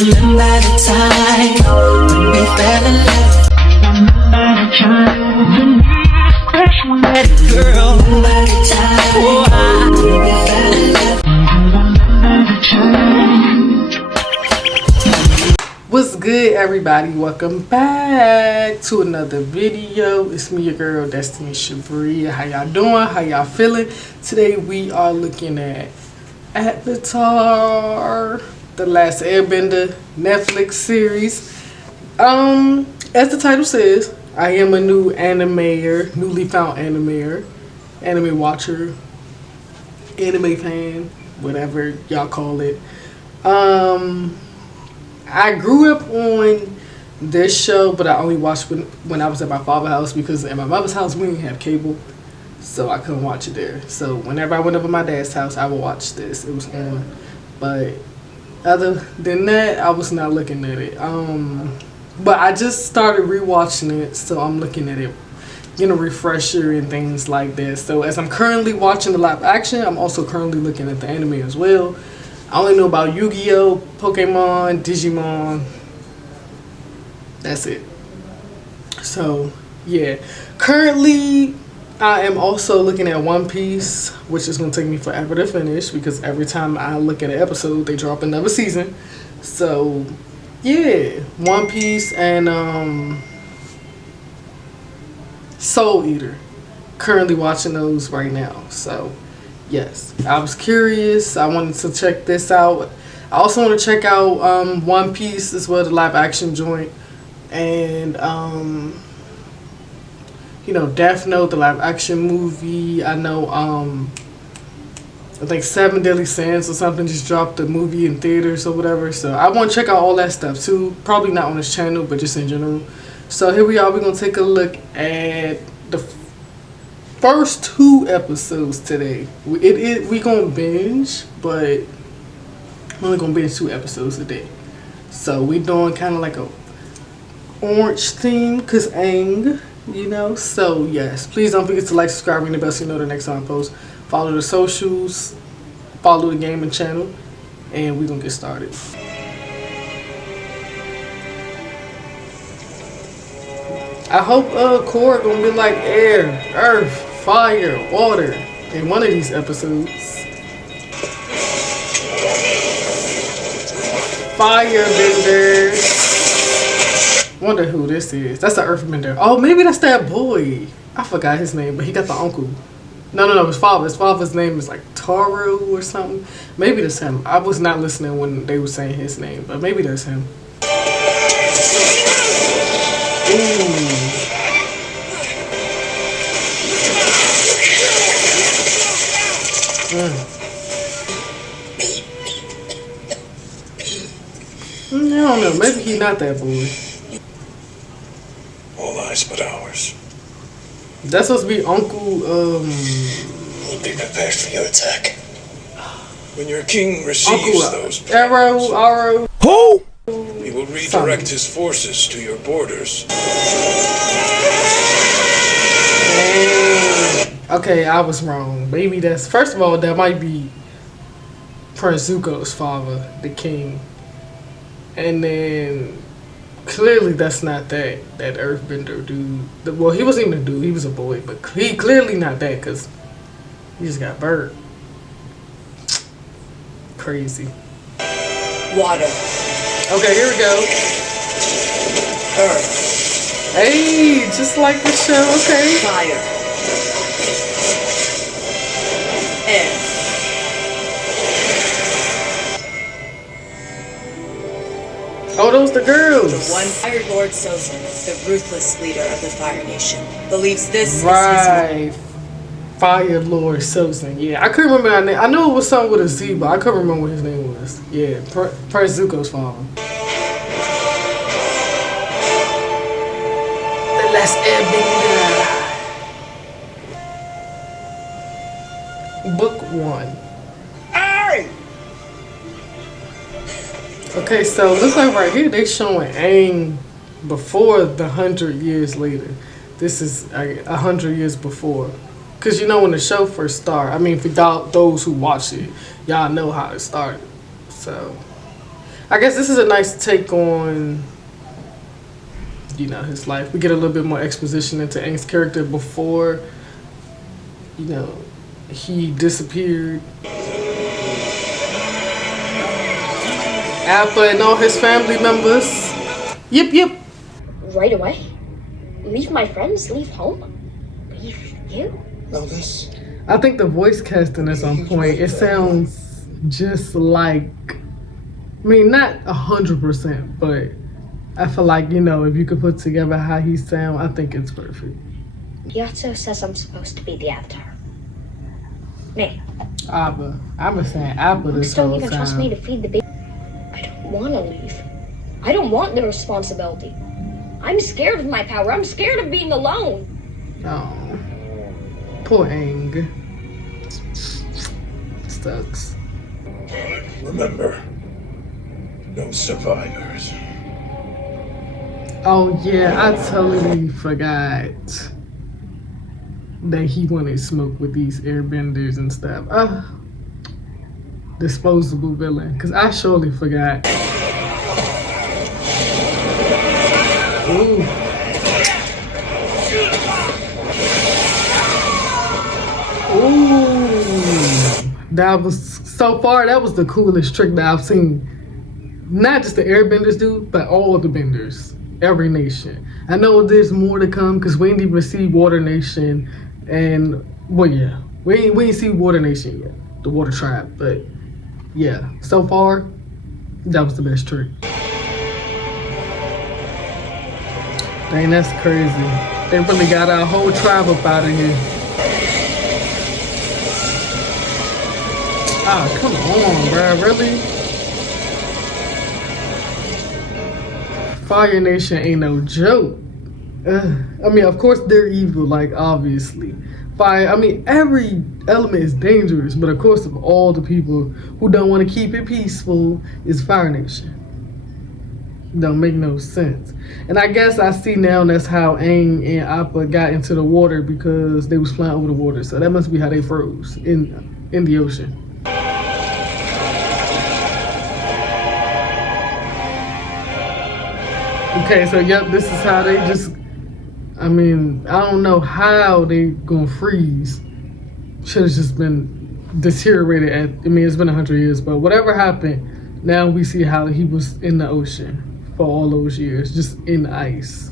remember the time when we fell in love. Girl, remember the time when we fell in love. What's good, everybody? Welcome back to another video. It's me, your girl, Destiny Shabria. How y'all doing? How y'all feeling? Today we are looking at Avatar, The Last Airbender Netflix series. As the title says, I am a new animator, newly found animator, anime watcher, anime fan, whatever y'all call it. I grew up on this show, but I only watched when I was at my father's house, because at my mother's house we didn't have cable, so I couldn't watch it there. So whenever I went over to my dad's house, I would watch this. It was on, but other than that, I was not looking at it. But I just started rewatching it, so I'm looking at it, getting a refresher and things like that. So as I'm currently watching the live action, I'm also currently looking at the anime as well. I only know about Yu-Gi-Oh, Pokemon, Digimon. That's it. So, yeah. Currently, I am also looking at One Piece, which is going to take me forever to finish, because every time I look at an episode, they drop another season. So, yeah. One Piece and Soul Eater. Currently watching those right now. So, yes, I was curious. I wanted to check this out. I also want to check out One Piece as well, the live action joint. And, you know, Death Note, the live action movie. I know, I think Seven Deadly Sins or something just dropped the movie in theaters or whatever. So I want to check out all that stuff too. Probably not on this channel, but just in general. So here we are. We're going to take a look at the first 2 episodes today. We gonna binge, but we're only gonna binge 2 episodes a day. So we doing kind of like a orange theme, cause Aang, you know. So yes, please don't forget to like, subscribe, ring the bell so you know the next time I post. Follow the socials, follow the gaming channel, and we gonna get started. I hope Korra gonna be like air, earth, fire, water in one of these episodes. Firebender. Wonder who this is. That's the Earthbender. Oh, maybe that's that boy. I forgot his name, but he got the uncle. No, his father. His father's name is like Taro or something. Maybe that's him. I was not listening when they were saying his name, but maybe that's him. Ooh. I don't know. Maybe he's not that boy. All eyes but ours. That's supposed to be Uncle. We'll be prepared for your attack. When your king receives those Arrow. Who? He will redirect his forces to your borders. Okay, I was wrong. Maybe that's, first of all, that might be Prince Zuko's father, the king. And then clearly that's not that Earthbender dude. Well, he wasn't even a dude, he was a boy, but he clearly not that, because he just got burnt. Crazy. Water. Okay, here we go. Earth. Hey, just like the show, okay. Fire. Air. Oh, those the girls. The one Fire Lord Sozin, the ruthless leader of the Fire Nation, believes this is right. Fire Lord Sozin. Yeah, I couldn't remember that name. I knew it was something with a Z, but I couldn't remember what his name was. Yeah, Prince Zuko's father. The Last Airbender. Book 1. Hey! Okay, so looks like right here they showing Aang before the 100 years later. This is 100 years before. Because you know when the show first started, I mean for those who watch it, y'all know how it started. So I guess this is a nice take on, you know, his life. We get a little bit more exposition into Aang's character before, you know, he disappeared. Appa and all his family members. Yep. Right away? Leave my friends? Leave home? Leave you? Now this. I think the voice casting is on point. It sounds just like, I mean, not 100%, but I feel like, you know, if you could put together how he sound, I think it's perfect. Yatso says I'm supposed to be the Avatar. Me. Appa. I've been saying Appa this Don't whole even trust me time. to feed the baby. I don't want to leave. I don't want the responsibility. I'm scared of my power. I'm scared of being alone. Oh, poor Aang. Sucks. Remember, no survivors. Oh yeah, I totally forgot that he wanted smoke with these airbenders and stuff. Disposable villain, because I surely forgot. Ooh. Ooh. That was, so far, that was the coolest trick that I've seen. Not just the airbenders do, but all the benders. Every nation. I know there's more to come because we didn't even see Water Nation and, well, yeah. We ain't see Water Nation yet. The Water Tribe, but yeah. So far, that was the best trick. Dang, that's crazy. They really got our whole tribe up out of here. Ah, come on, bruh, really? Fire Nation ain't no joke. I mean, of course they're evil, like, obviously. Fire, I mean, every element is dangerous, but of course of all the people who don't want to keep it peaceful is Fire Nation. Don't make no sense. And I guess I see now that's how Aang and Appa got into the water, because they was flying over the water. So that must be how they froze in the ocean. Okay, so yep, this is how they just, I mean, I don't know how they gonna freeze. Should have just been deteriorated at, I mean, it's been 100 years, but whatever happened, now we see how he was in the ocean for all those years, just in ice.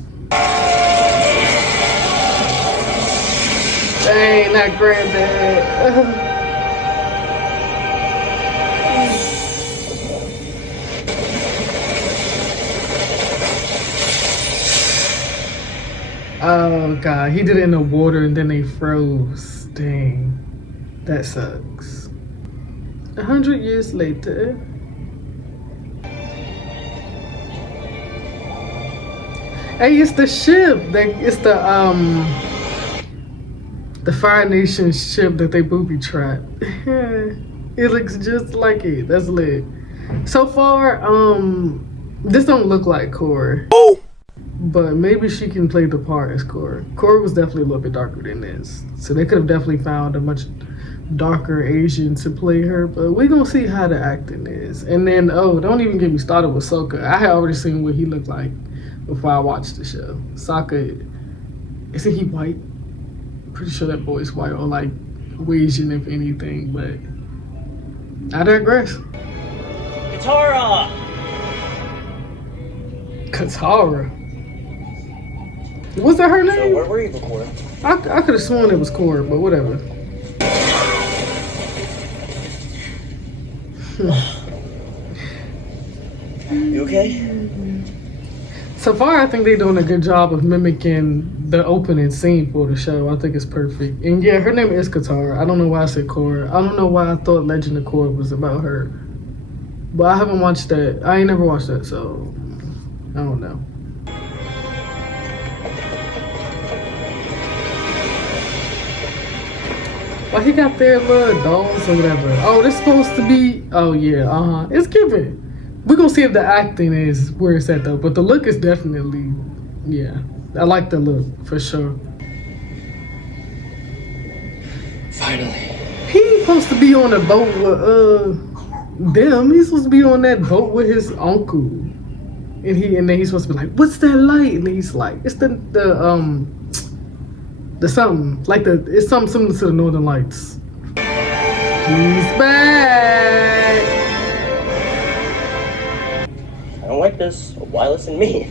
Dang, that granddad. Oh God, he did it in the water and then they froze. Dang, that sucks. 100 years later. Hey, it's the ship. It's the Fire Nation ship that they booby trapped. It looks just like it. That's lit. So far, this don't look like Korra. Oh. But maybe she can play the part as Korra. Korra was definitely a little bit darker than this. So they could have definitely found a much darker Asian to play her. But we're going to see how the acting is. And then, oh, don't even get me started with Sokka. I had already seen what he looked like before I watched the show. Sokka, isn't he white? Pretty sure that boy's white, or like Asian if anything. But I digress. Katara! Katara. Was that her name? So where were you before? I could have sworn it was Korra, but whatever. You okay? So far, I think they're doing a good job of mimicking the opening scene for the show. I think it's perfect. And yeah, her name is Katara. I don't know why I said Korra. I don't know why I thought Legend of Korra was about her. But I haven't watched that. I ain't never watched that, so I don't know. Well, he got their little dolls or whatever. Oh, this supposed to be, oh yeah, it's given. We're gonna see if the acting is where it's at though, but the look is definitely, yeah. I like the look, for sure. Finally. He ain't supposed to be on a boat with, Damn, he's supposed to be on that boat with his uncle. And then he's supposed to be like, what's that light? And he's like, it's the something. Like it's something similar to the Northern Lights. He's back. I don't like this. Why listen to me?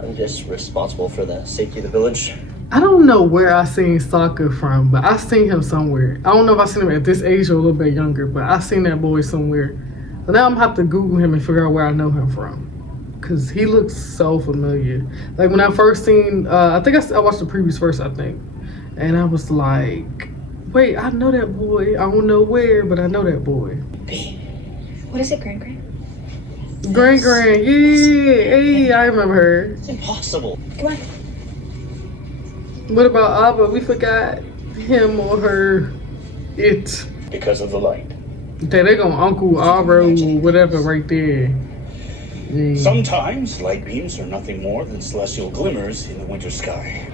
I'm just responsible for the safety of the village. I don't know where I seen Sokka from, but I seen him somewhere. I don't know if I seen him at this age or a little bit younger, but I seen that boy somewhere. So now I'm gonna have to Google him and figure out where I know him from. Cause he looks so familiar. Like when I first seen, I think I watched the previous verse, I think. And I was like, wait, I know that boy. I don't know where, but I know that boy. What is it, Gran Gran? Gran, yeah, hey, I remember her. It's impossible. Come on. What about Abba? We forgot him or her. It. Because of the light. Okay, they gonna Uncle Aro, whatever, right there. Yeah. Sometimes light beams are nothing more than celestial glimmers in the winter sky.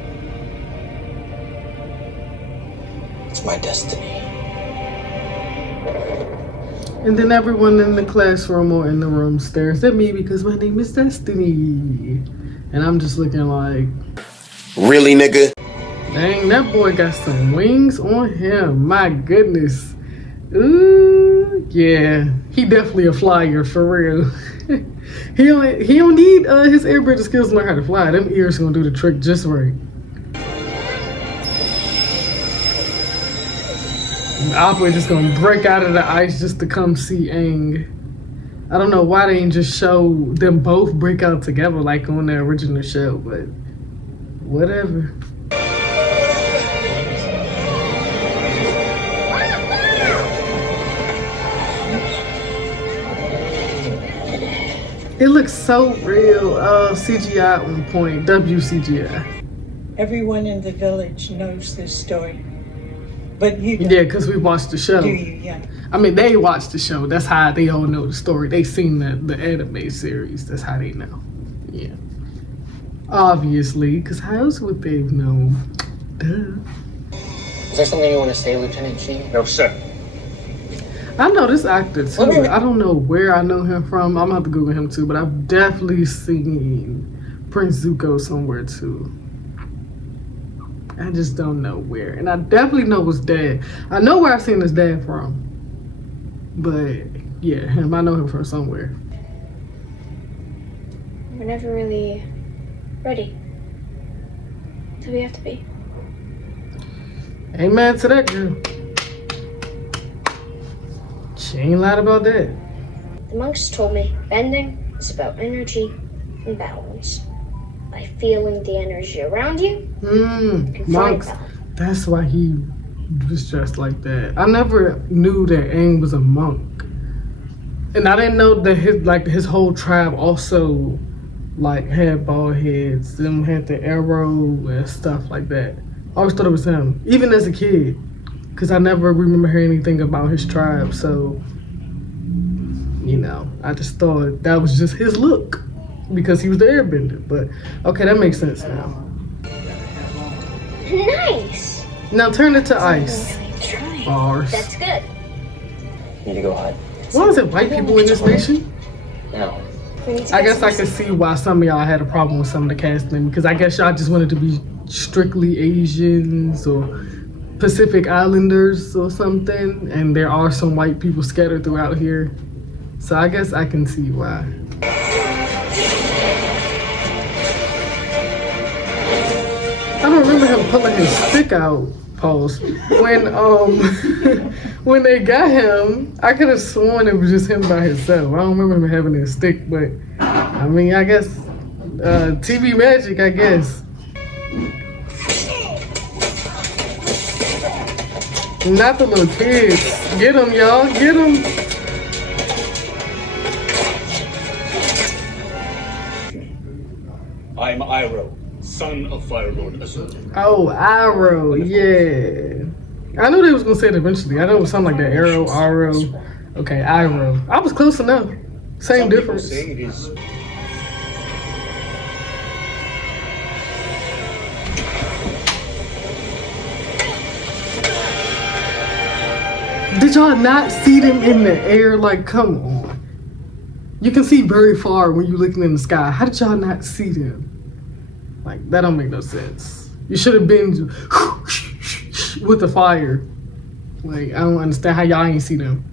It's my destiny. And then everyone in the classroom or in the room stares at me because my name is Destiny. And I'm just looking like, really, nigga? dang, that boy got some wings on him. My goodness. Ooh, yeah. He definitely a flyer for real. he don't need his airbender skills to learn how to fly. Them ears gonna do the trick just right. Appa just gonna break out of the ice just to come see Aang. I don't know why they didn't just show them both break out together like on the original show, but whatever. It looks so real. CGI on point. WCGI. Everyone in the village knows this story. But you don't. Yeah, because we watched the show. Do you, yeah? I mean, they watched the show. That's how they all know the story. They seen the anime series. That's how they know. Yeah. Obviously, because how else would they know? Duh. Is there something you want to say, Lieutenant Chi? No, sir. I know this actor too. I don't know where I know him from. I'm gonna have to Google him too, but I've definitely seen Prince Zuko somewhere too. I just don't know where. And I definitely know his dad. I know where I've seen his dad from. But yeah, him, I know him from somewhere. We're never really ready. Till we have to be. Amen to that girl. She ain't lied about that. The monks told me bending is about energy and balance. By feeling the energy around you, you can Monks. find balance. That's why he was dressed like that. I never knew that Aang was a monk. And I didn't know that his whole tribe also like had bald heads. Them had the arrow and stuff like that. I always thought it was him, even as a kid, because I never remember hearing anything about his tribe. So, you know, I just thought that was just his look because he was the airbender. But okay, that makes sense now. Nice. Now turn it to ice. Bars. That's good. Need to go hide? Why is it white people in this nation? No. I guess I can see why some of y'all had a problem with some of the casting, because I guess y'all just wanted to be strictly Asians or Pacific Islanders or something, and there are some white people scattered throughout here. So I guess I can see why. I don't remember him pulling his stick out, pause. When they got him, I could have sworn it was just him by himself. I don't remember him having his stick, but I mean, I guess TV magic, I guess. Not the little kids. Get them, y'all. Get them. I'm Iroh, son of Fire Lord Azula. Oh, Arrow. Yeah. I knew they was going to say it eventually. I know it would sound like that. Arrow, Arrow. Okay, Iroh. I was close enough. Same Some difference. People say it is. Did y'all not see them in the air? Like, come on. You can see very far when you're looking in the sky. How did y'all not see them? Like, that don't make no sense. You should have been with the fire. Like, I don't understand how y'all ain't see them.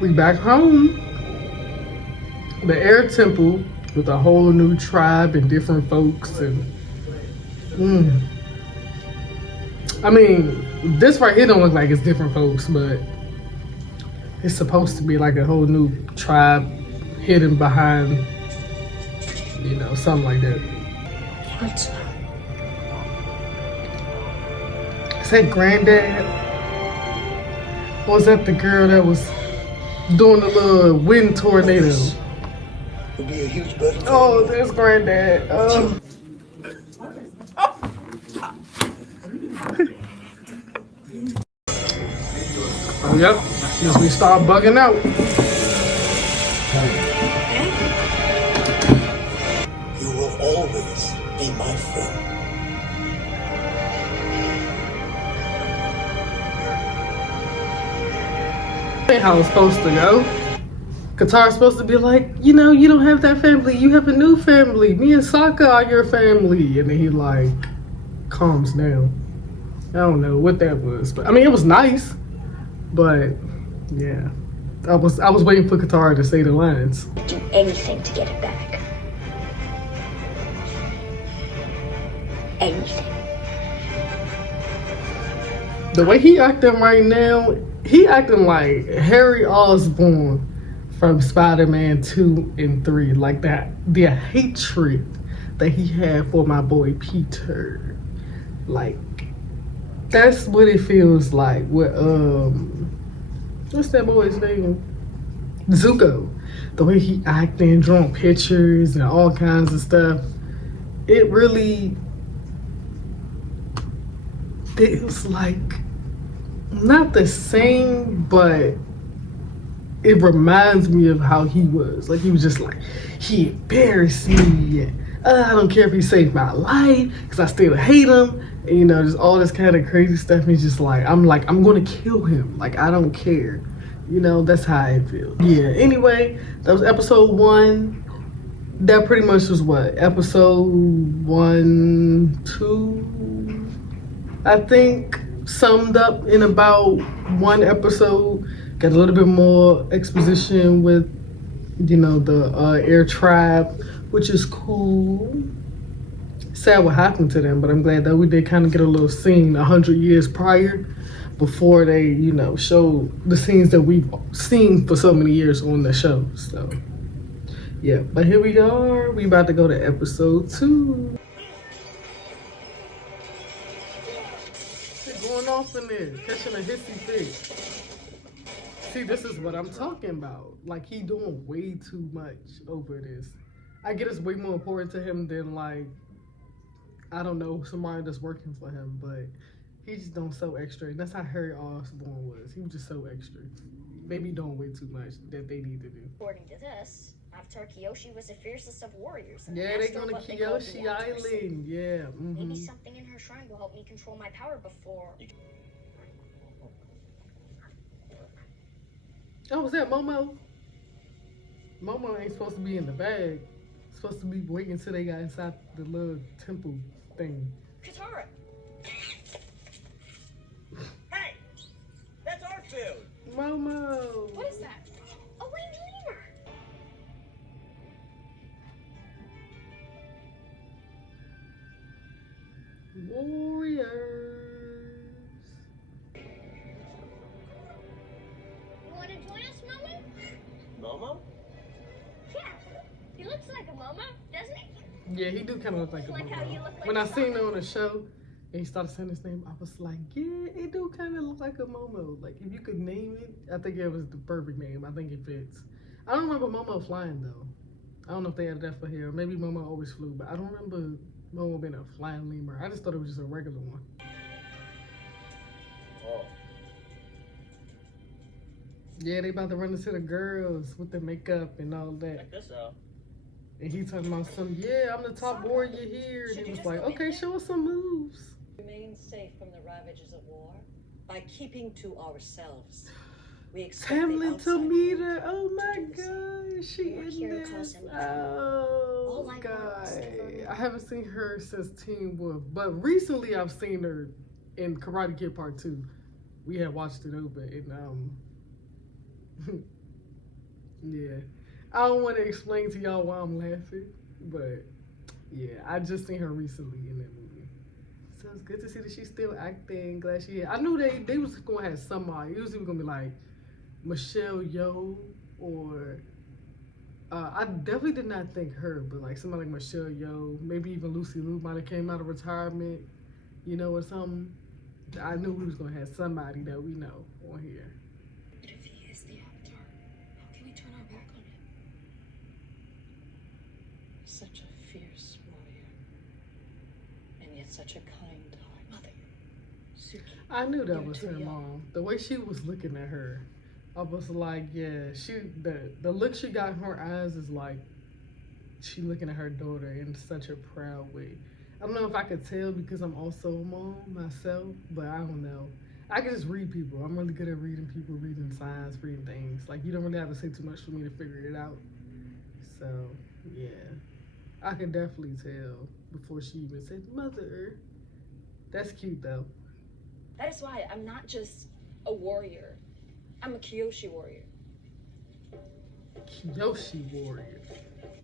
We back home. The air temple with a whole new tribe and different folks and I mean, this right here don't look like it's different folks, but it's supposed to be like a whole new tribe hidden behind, you know, something like that. What's that? Is that Granddad? Or was that the girl that was doing the little wind tornado? It'll be a huge battle. Oh, there's Granddad. Oh. Oh, yep. Guess we start bugging out. You will always be my friend. Ain't how it's supposed to go. Qatar's supposed to be like, you know, you don't have that family. You have a new family. Me and Sokka are your family. And then he like calms down. I don't know what that was, but I mean, it was nice. But yeah, I was waiting for Qatar to say the lines. Do anything to get it back. Anything. The way he acting right now, he acting like Harry Osborn from Spider-Man 2 and 3. Like that, the hatred that he had for my boy Peter. Like, that's what it feels like with, what's that boy's name? Zuko. The way he acting, drawing pictures and all kinds of stuff. It really feels like not the same, but it reminds me of how he was. Like, he was just like, he embarrassed me. And, I don't care if he saved my life, because I still hate him. And, you know, just all this kind of crazy stuff. He's just like, I'm going to kill him. Like, I don't care. You know, that's how I feel. Yeah, anyway, that was episode 1. That pretty much was what? Episode 1, 2, I think, summed up in about 1 episode. Got a little bit more exposition with, you know, the air tribe, which is cool. Sad what happened to them, but I'm glad that we did kind of get a little scene 100 years prior before they, you know, show the scenes that we've seen for so many years on the show. So, yeah, but here we are. We about to go to episode 2. Shit going off in there, catching a hissy fit. See, this is what I'm talking about. Like, he doing way too much over this. I get it's way more important to him than, like, I don't know, somebody that's working for him, but he just doing so extra. And that's how Harry Osborn was. He was just so extra. Maybe doing way too much that they need to do. According to this, Avatar Kyoshi was the fiercest of warriors. And Yeah, they going to Kyoshi Island. Yeah. Maybe something in her shrine will help me control my power before. Oh, was that Momo? Momo ain't supposed to be in the bag. Supposed to be waiting until they got inside the little temple thing. Katara! Hey! That's our food! Momo! What is that? A winged lemur! Warriors. You want to join us, Momo? Momo? Yeah. He looks like a Momo, doesn't he? Yeah, he do kind of look like a Like how you Momo. look like When I a seen him on the show and he started saying his name, I was like, yeah, it do kind of look like a Momo. Like, if you could name it, I think it was the perfect name. I think it fits. I don't remember Momo flying, though. I don't know if they added that for here. Maybe Momo always flew, but I don't remember Momo being a flying lemur. I just thought it was just a regular one. Oh. Yeah, they about to run into the girls with the makeup and all that. Check this out. And he talking about some, yeah, I'm the top warrior here. And he was like, okay, show us some moves. Remain safe from the ravages of war by keeping to ourselves. We expect Tamlin the outside Tomita. world Oh to my do the same. god, she We're in here to this. cause any trouble. Oh All I want is to god, learn. I haven't seen her since Teen Wolf, but recently I've seen her in Karate Kid Part 2. We had watched it over, and yeah, I don't want to explain to y'all why I'm laughing, but yeah, I just seen her recently in that movie. So it's good to see that she's still acting. Glad she. I knew they was gonna have somebody. It was even gonna be like Michelle Yeoh or I definitely did not think her, but like somebody like Michelle Yeoh, maybe even Lucy Liu might have came out of retirement, you know, or something. I knew we was gonna have somebody that we know on here. But if he is the Avatar, how can we turn our back on him? Such a fierce warrior, and yet such a kind heart. Mother. Suki. I knew that You're was too her young. mom. The way she was looking at her, I was like, yeah, the look she got in her eyes is like she looking at her daughter in such a proud way. I don't know if I could tell because I'm also a mom myself, but I don't know. I can just read people. I'm really good at reading people, reading signs, reading things. Like you don't really have to say too much for me to figure it out. So yeah, I could definitely tell before she even said mother. That's cute though. That is why I'm not just a warrior. I'm a Kyoshi warrior. Kyoshi warrior.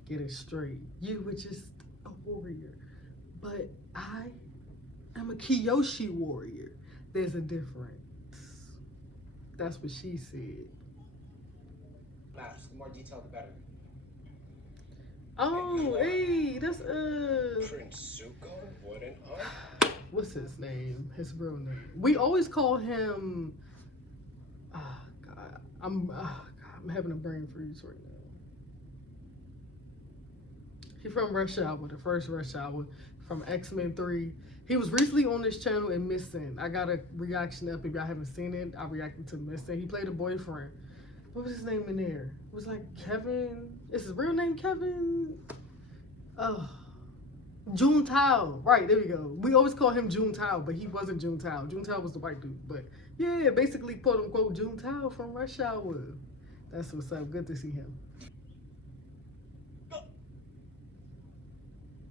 Get it straight. You were just a warrior. But I am a Kyoshi warrior. There's a difference. That's what she said. Maps, the more detailed, the better. Oh, hey, that's Prince Zuko, what an honor. what's his name? His real name. We always call him God. I'm having a brain freeze right now. He from Rush Hour, the first Rush Hour from X-Men 3. He was recently on this channel in Missing. I got a reaction up if y'all haven't seen it. I reacted to Missing. He played a boyfriend. What was his name in there? It was like Kevin. Is his real name Kevin? Jun Tao. Right, there we go. We always call him Jun Tao, but he wasn't Jun Tao. Jun Tao was the white dude. But yeah, basically, quote unquote, Jun Tao from Rush Hour. That's what's up. Good to see him.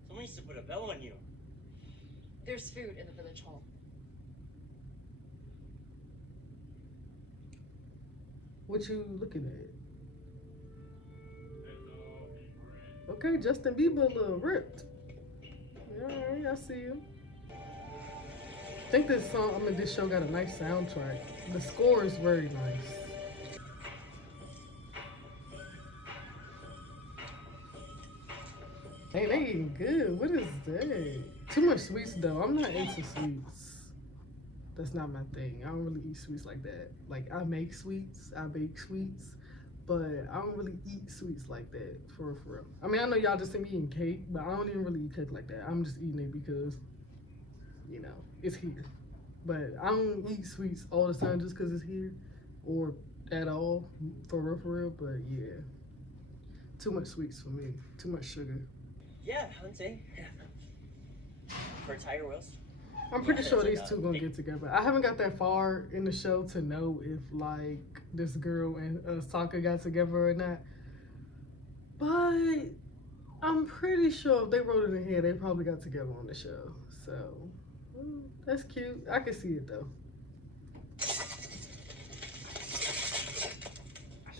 Someone needs to put a bell on you. There's food in the village hall. What you looking at? Okay, Justin Bieber a little ripped. Alright, I see you. I think this show got a nice soundtrack. The score is very nice. Hey, they eating good. What is that? Too much sweets though. I'm not into sweets. That's not my thing. I don't really eat sweets like that. Like I make sweets, I bake sweets, but I don't really eat sweets like that for real. I mean, I know y'all just see me eating cake, but I don't even really eat cake like that. I'm just eating it because, you know, it's here. But I don't eat sweets all the time just because it's here or at all for real. But yeah, too much sweets for me. Too much sugar. Yeah, hunting. For Tiger Wheels. I'm pretty sure these two gonna get together. I haven't got that far in the show to know if like this girl and Sokka got together or not. But I'm pretty sure if they wrote it in here, they probably got together on the show. So that's cute. I can see it though.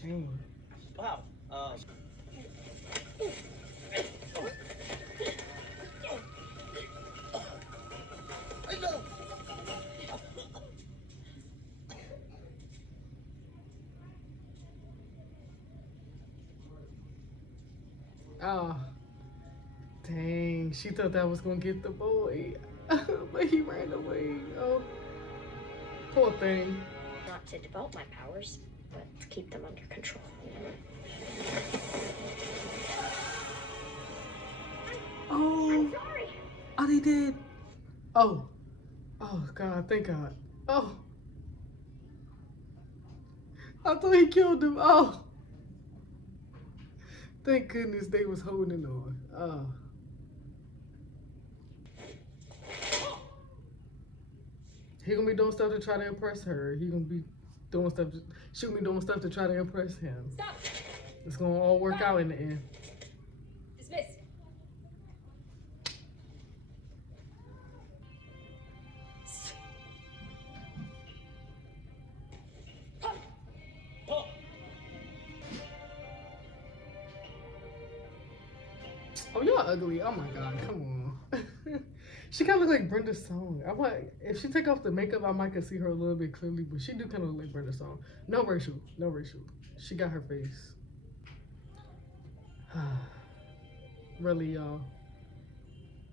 Dang. Wow. Oh, dang. She thought that was gonna get the boy. But he ran away. Oh, poor thing. Not to develop my powers, but to keep them under control. Oh, Sorry. oh, they did. Oh, God, thank God. Oh, I thought he killed him. Oh, thank goodness they was holding on. Oh. He gonna be doing stuff to try to impress her. He gonna be doing stuff. She gonna be doing stuff to try to impress him. Stop! It's gonna all work out in the end. Dismiss. Oh, y'all ugly. Oh my god, come on. She kind of look like Brenda Song. I'm like, if she take off the makeup, I might can see her a little bit clearly, but she do kind of look like Brenda Song. No racial, no racial. She got her face. Really, y'all.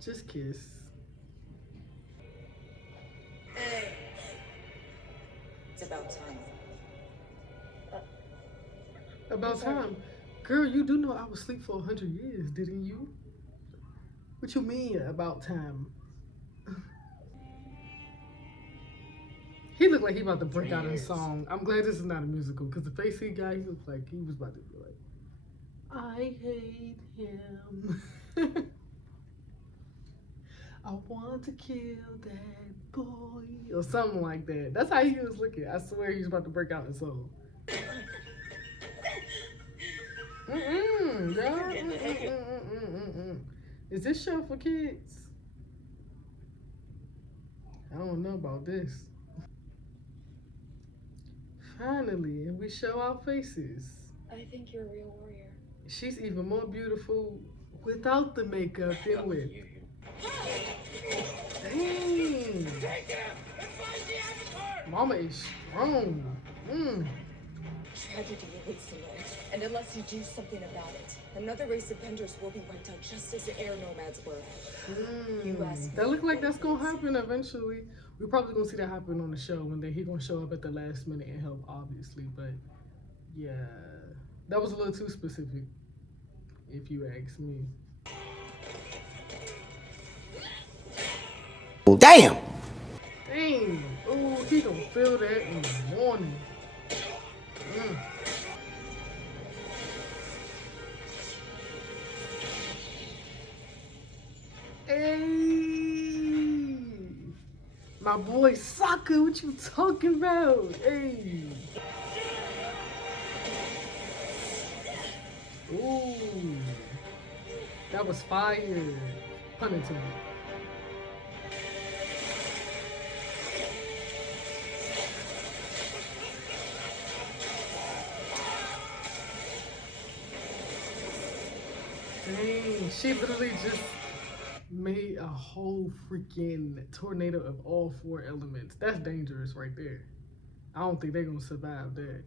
Just kiss. Hey. It's about time. About time. Girl, you do know I was asleep for 100 years, didn't you? What you mean about time? He looked like he about to break out in song. I'm glad this is not a musical, because the face he got, he looked like he was about to be like, I hate him. I want to kill that boy. Or something like that. That's how he was looking. I swear he was about to break out in song. Girl. Is this show for kids? I don't know about this. Finally, we show our faces. I think you're a real warrior. She's even more beautiful without the makeup than with. Dang. Mama is strong. Tragedy awaits the land, and unless you do something about it, another race of benders will be wiped out just as the air nomads were. That look like that's gonna happen eventually. We're probably gonna see that happen on the show, and then he gonna show up at the last minute and help, obviously. But yeah, that was a little too specific, if you ask me. Damn! Dang! Ooh, he gonna feel that in the morning. Hey! My boy Sokka, what you talking about? Hey! Ooh! That was fire! Pun intended. Dang, she literally just made a whole freaking tornado of all 4 elements. That's dangerous right there. I don't think they're gonna survive that.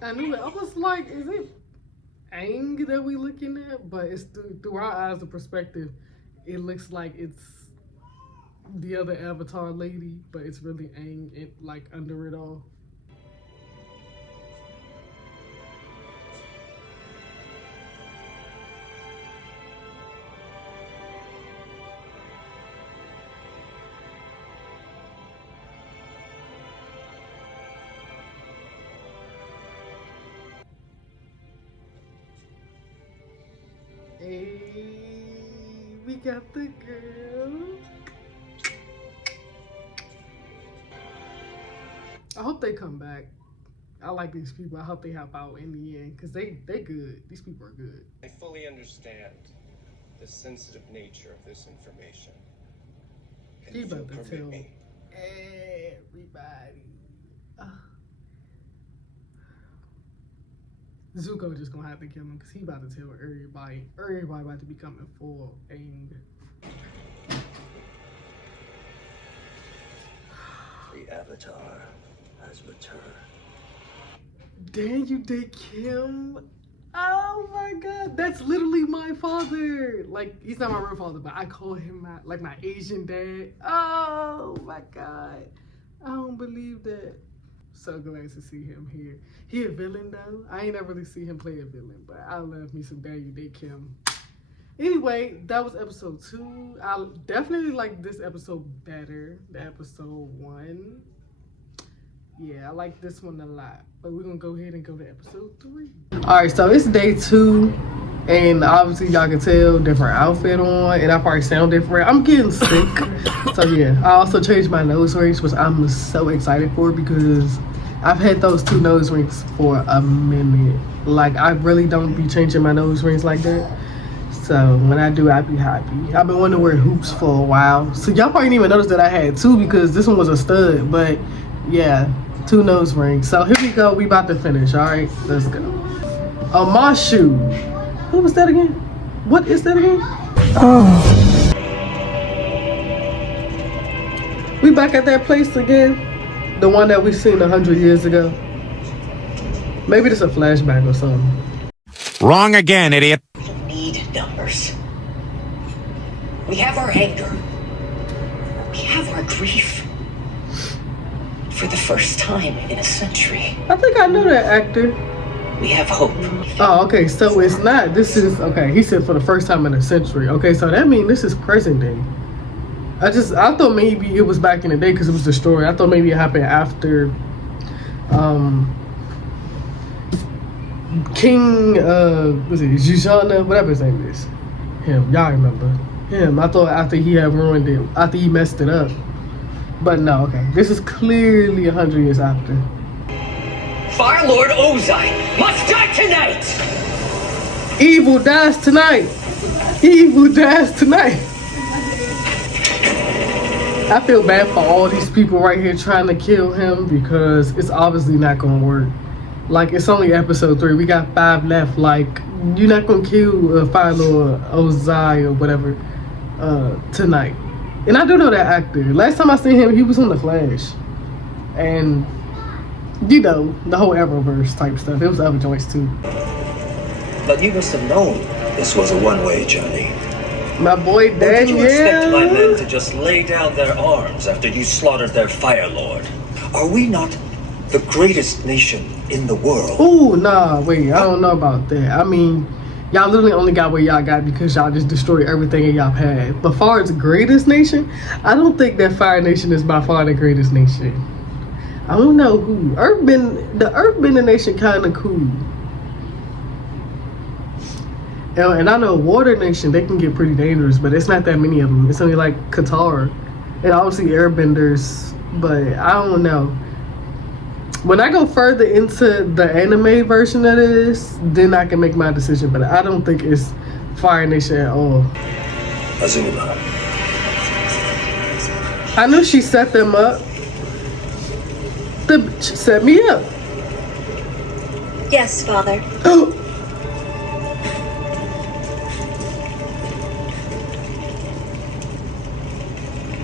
I knew it. I was like, is it Aang that we looking at? But it's through our eyes, the perspective, it looks like it's the other Avatar lady, but it's really Aang, like under it all. Hey, we got the girl. I hope they come back. I like these people. I hope they help out in the end, because they good. These people are good. I fully understand the sensitive nature of this information. He If you'll about to permit tell me. everybody. Zuko just gonna have to kill him, because he about to tell everybody. Everybody about to be coming for Aang. The Avatar has returned. Damn, you did Kim. Oh my god, that's literally my father. Like, he's not my real father, but I call him my Asian dad. Oh my god, I don't believe that. So glad to see him here. He a villain though. I ain't never really see him play a villain, but I love me some Daniel Day Kim. Anyway, that was episode 2. I definitely like this episode better than episode 1. Yeah, I like this one a lot. But we're gonna go ahead and go to episode 3. Alright, so it's day 2. And obviously y'all can tell different outfit on. And I probably sound different. I'm getting sick. So yeah, I also changed my nose rings, which I'm so excited for because I've had those 2 nose rings for a minute. Like, I really don't be changing my nose rings like that. So when I do, I be happy. I've been wanting to wear hoops for a while. So y'all probably didn't even notice that I had 2 because this one was a stud. But yeah, 2 nose rings. So here we go. We about to finish. All right, let's go. Amashu. Who was that again? What is that again? Oh. We back at that place again. The one that we seen 100 years ago. Maybe this a flashback or something. Wrong again, idiot. We don't need numbers. We have our anger. We have our grief. For the first time in a century. I think I know that actor. We have hope. Oh, okay, so it's not. This is, okay, he said for the first time in a century. Okay, so that means this is present day. I thought maybe it was back in the day because it was the story. I thought maybe it happened after King, was it Jujana, whatever his name is. Him, y'all remember. Him, I thought after he had ruined it, after he messed it up. But no, okay, this is clearly 100 years after. Fire Lord Ozai must die tonight! Evil dies tonight! Evil dies tonight! I feel bad for all these people right here trying to kill him because it's obviously not gonna work. Like, it's only episode 3. We got 5 left. Like, you're not gonna kill Fire Lord Ozai or whatever tonight. And I do know that actor. Last time I seen him, he was on The Flash. And you know, the whole Arrowverse type stuff. It was other joints too. But you must have known this was a one-way journey. My boy Daniel. Or did you expect my men to just lay down their arms after you slaughtered their Fire Lord? Are we not the greatest nation in the world? Ooh, nah, wait, I don't know about that. I mean, y'all literally only got where y'all got because y'all just destroyed everything in y'all had. But far as the greatest nation, I don't think that Fire Nation is by far the greatest nation. I don't know who. The Earthbender Nation kind of cool. And I know Water Nation, they can get pretty dangerous, but it's not that many of them. It's only like Qatar and obviously Airbenders, but I don't know. When I go further into the anime version of this, then I can make my decision, but I don't think it's Fire Nation at all. Azula. I knew she set them up. The bitch set me up. Yes, Father.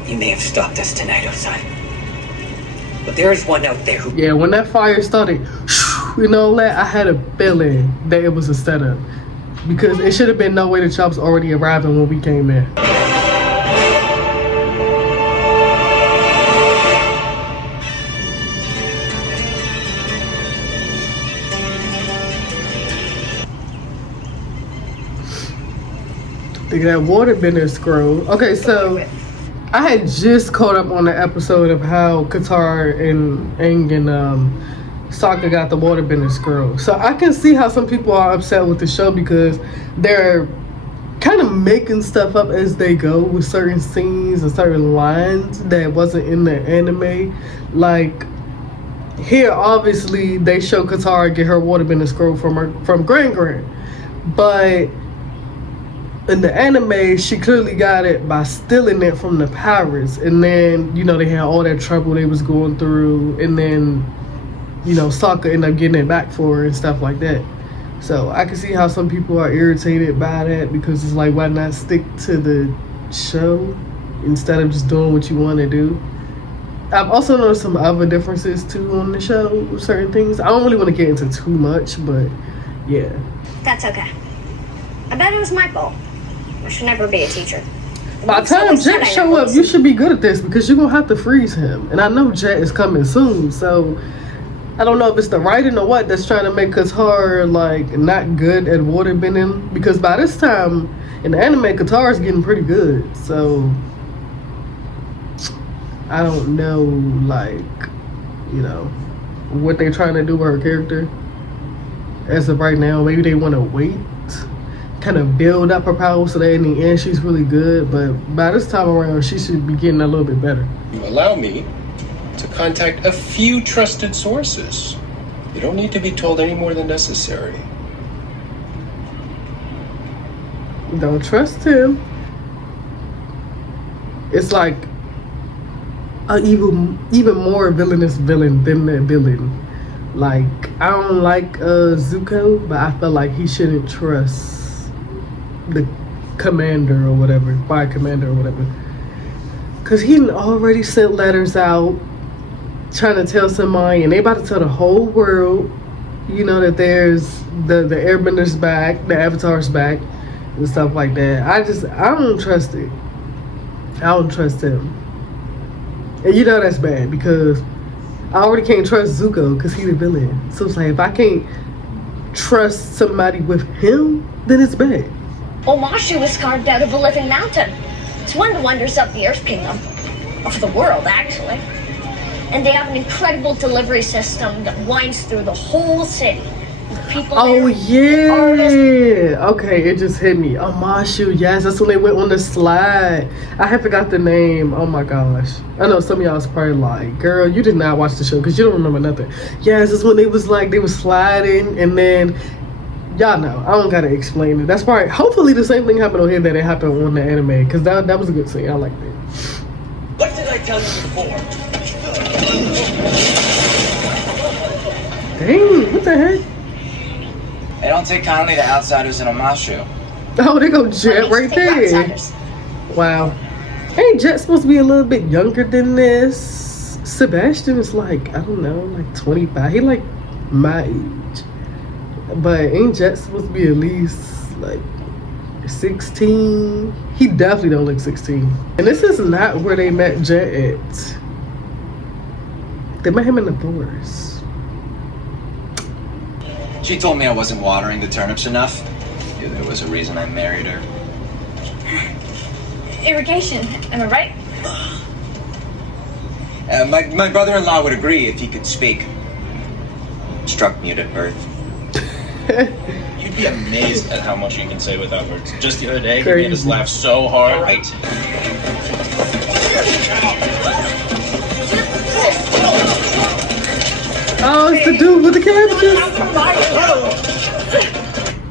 You may have stopped us tonight, Ozai. But there is one out there who... Yeah, when that fire started, you know, I had a feeling that it was a setup. Because it should have been no way the chops already arriving when we came in. Look at that waterbender scroll. Okay, so I had just caught up on the episode of how Qatar and Aang and Sokka got the waterbender scroll. So I can see how some people are upset with the show because they're kind of making stuff up as they go with certain scenes and certain lines that wasn't in the anime. Like here, obviously they show Qatar get her waterbender scroll from Gran, but in the anime, she clearly got it by stealing it from the pirates. And then, you know, they had all that trouble they was going through. And then, you know, Sokka ended up getting it back for her and stuff like that. So I can see how some people are irritated by that because it's like, why not stick to the show instead of just doing what you want to do? I've also noticed some other differences too on the show with certain things. I don't really want to get into too much, but yeah. That's okay. I bet it was my fault. I should never be a teacher. By the time Jet show up, you should be good at this because you're going to have to freeze him. And I know Jet is coming soon, so I don't know if it's the writing or what that's trying to make Qatar, like, not good at waterbending. Because by this time, in the anime, Qatar is getting pretty good. So, I don't know, like, you know, what they're trying to do with her character. As of right now, maybe they want to wait, kind of build up her power so that in the end she's really good. But by this time around, she should be getting a little bit better. You allow me to contact a few trusted sources. You don't need to be told any more than necessary. Don't trust him. It's like an even more villainous villain than the villain. Like, I don't like Zuko, but I feel like he shouldn't trust the commander or whatever, fire commander or whatever. Because he already sent letters out trying to tell somebody, and they about to tell the whole world, you know, that there's the Airbender's back, the Avatar's back, and stuff like that. I don't trust it. I don't trust him. And you know that's bad because I already can't trust Zuko because he's a villain. So it's like, if I can't trust somebody with him, then it's bad. Omashu was carved out of a living mountain. It's one of the wonders of the Earth Kingdom. Of the world, actually. And they have an incredible delivery system that winds through the whole city. People oh there, yeah, artists. okay, it just hit me. Amashu, yes, that's when they went on the slide. I had forgot the name. Oh my gosh, I know some of y'all was probably like, girl, you did not watch the show because you don't remember nothing. Yes, that's when they was like, they was sliding, and then y'all know, I don't gotta explain it. That's probably, hopefully the same thing happened on here that it happened on the anime, because that was a good scene. I liked it. What did I tell you before? Dang, what the heck? They don't take kindly to outsiders in Omashu. Oh, they go Jet right there. Wow. Ain't Jet supposed to be a little bit younger than this? Sebastian is like, I don't know, like 25. He like my age. But ain't Jet supposed to be at least like 16? He definitely don't look 16. And this is not where they met Jet at. They met him in the forest. She told me I wasn't watering the turnips enough. Yeah, there was a reason I married her. Irrigation, am I right? My brother-in-law would agree if he could speak. Struck mute at birth. You'd be amazed at how much you can say without words. Just the other day, he Crazy. made us laugh so hard. Right. Oh, it's the dude with the cabbages.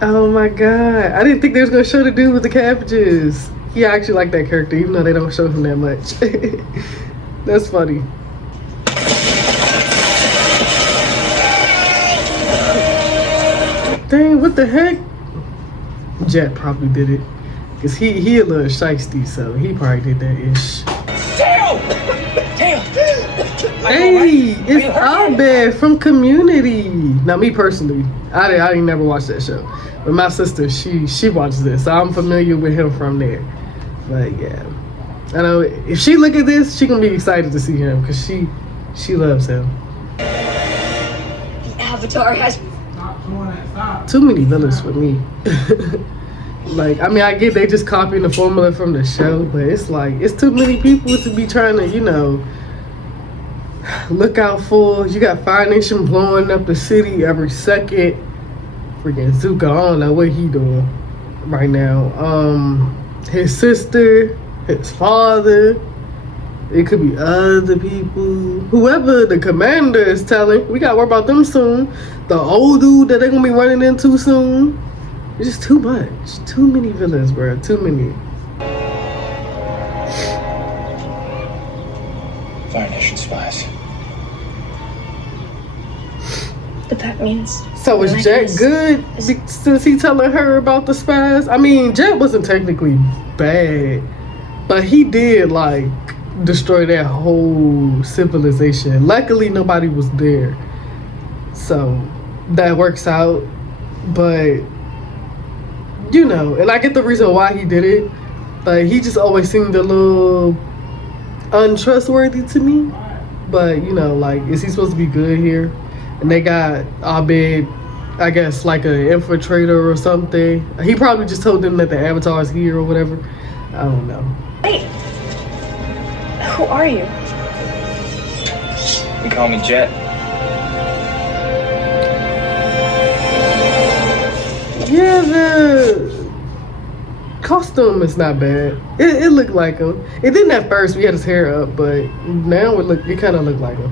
Oh my god. I didn't think they was gonna show the dude with the cabbages. Yeah, I actually like that character, even though they don't show him that much. That's funny. Dang, what the heck? Jet probably did it. Cause he a little shiesty, so he probably did that ish. Tail! Tail! Hey, it's Airbender from Community. Now, me personally, I didn't never watch that show, but my sister, she watches this, so I'm familiar with him from there. But yeah, I know if she look at this, she gonna be excited to see him because she loves him. The Avatar has Too many villains for me. Like, I mean, I get they just copying the formula from the show, but it's like, it's too many people to be trying to, you know, look out for. You got Fire Nation blowing up the city every second. Freaking Zuko, I don't know what he doing right now. His sister, his father, it could be other people. Whoever the commander is telling, we gotta worry about them soon. The old dude that they're gonna be running into soon. It's just too much. Too many villains, bro. Too many. Fire Nation spies. But that means... So is Jet good since he telling her about the spies? I mean, Jet wasn't technically bad, but he did like destroy that whole civilization. Luckily, nobody was there, so that works out. But you know, and I get the reason why he did it, but he just always seemed a little untrustworthy to me. But you know, like, is he supposed to be good here? And they got Abed, I guess, like an infiltrator or something. He probably just told them that the Avatar's here or whatever. I don't know. Wait, who are you? You call me Jet. Yeah, the costume is not bad. It looked like him. It didn't at first. We had his hair up, but now it kind of looked like him.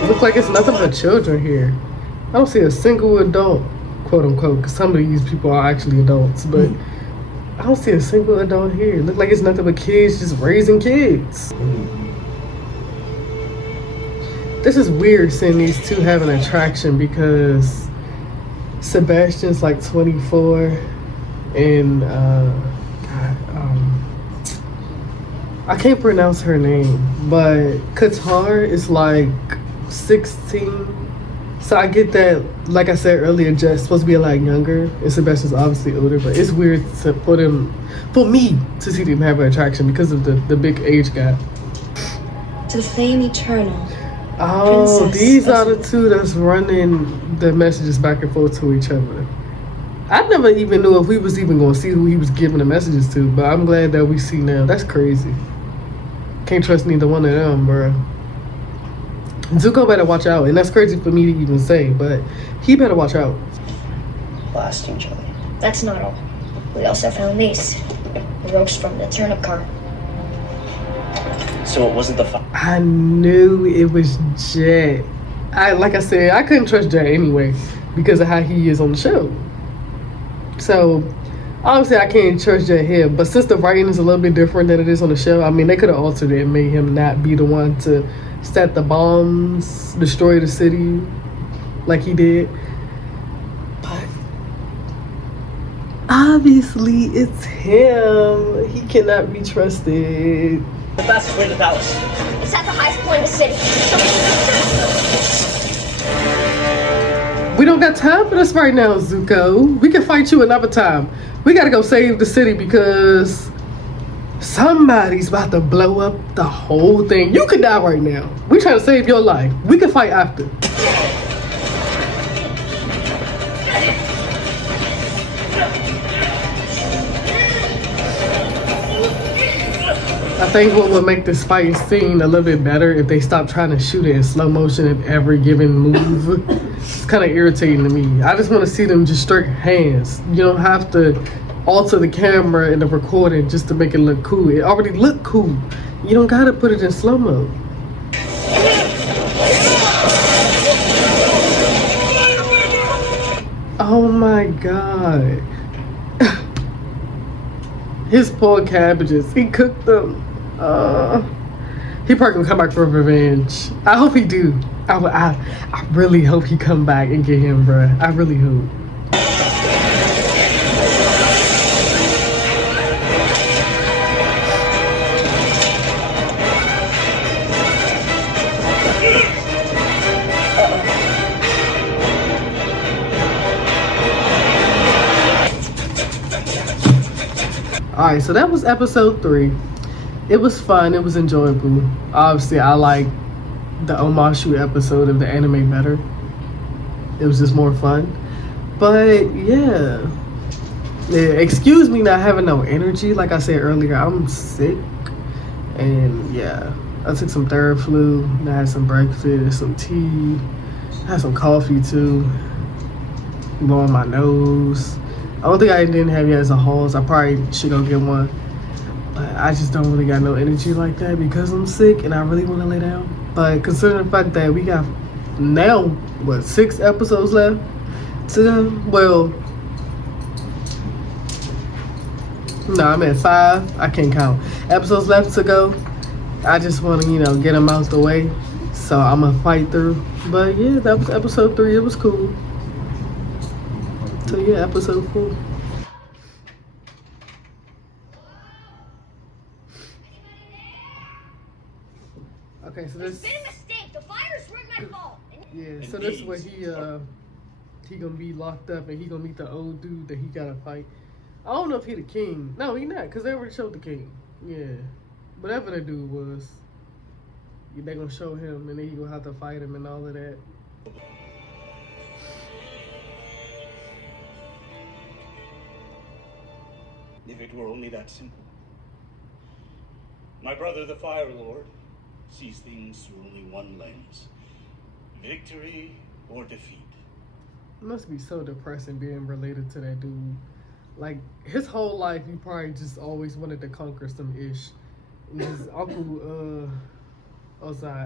It looks like it's nothing but children here. I don't see a single adult, quote unquote, because some of these people are actually adults, but I don't see a single adult here. It looks like it's nothing but kids just raising kids. This is weird seeing these two have an attraction because Sebastian's like 24 and I can't pronounce her name, but Qatar is like 16. So I get that, like I said earlier, Jet's supposed to be a lot younger and Sebastian's obviously older, but it's weird for me to see them have an attraction because of the big age gap. To fame eternal. Oh, Princess these are the two that's running the messages back and forth to each other. I never even knew if we was even going to see who he was giving the messages to, but I'm glad that we see now. That's crazy. Can't trust neither one of them, bro. Zuko better watch out, and that's crazy for me to even say, but he better watch out. Blasting each other. That's not all. We also found these. The ropes from the turnip car. So it wasn't the fire. I knew it was Jet. Like I said, I couldn't trust Jet anyway because of how he is on the show. So obviously I can't trust Jet here, but since the writing is a little bit different than it is on the show, I mean they could have altered it and made him not be the one to set the bombs, destroy the city like he did. But obviously it's him. He cannot be trusted. The fastest way to the palace. It's at the highest point in the city. We don't got time for this right now, Zuko. We can fight you another time. We gotta go save the city because somebody's about to blow up the whole thing. You could die right now. We trying to save your life. We can fight after. I think what would make this fight scene a little bit better if they stopped trying to shoot it in slow motion in every given move. It's kind of irritating to me. I just want to see them just straight hands. You don't have to alter the camera and the recording just to make it look cool. It already looked cool. You don't gotta put it in slow-mo. Oh my god. His poor cabbages. He cooked them. He probably gonna come back for revenge. I hope he do. I really hope he come back and get him, bruh. I really hope. Alright, so that was episode 3. It was fun. It was enjoyable. Obviously, I like the Omashu episode of the anime better. It was just more fun. But, yeah. Excuse me not having no energy. Like I said earlier, I'm sick. And, yeah. I took some Theraflu. I had some breakfast, some tea. I had some coffee, too. Blowing my nose. I don't think I didn't have yet as a Halls. I probably should go get one. But I just don't really got no energy like that because I'm sick and I really want to lay down. But considering the fact that we got now, 6 episodes left to go? Well, no, I'm at 5. I can't count. Episodes left to go. I just want to, get them out the way. So I'm going to fight through. But yeah, that was episode 3. It was cool. So yeah, episode 4. Okay, so this. It's been a mistake. The fire's rigged my fault. Yeah, so this is where he gonna be locked up and he gonna meet the old dude that he gotta fight. I don't know if he the king. No, he not, cause they already showed the king. Yeah, whatever the dude was, they gonna show him and then he gonna have to fight him and all of that. If it were only that simple. My brother, the Fire Lord, sees things through only one lens. Victory or defeat. It must be so depressing being related to that dude. Like, his whole life, he probably just always wanted to conquer some ish. And his uncle, Uncle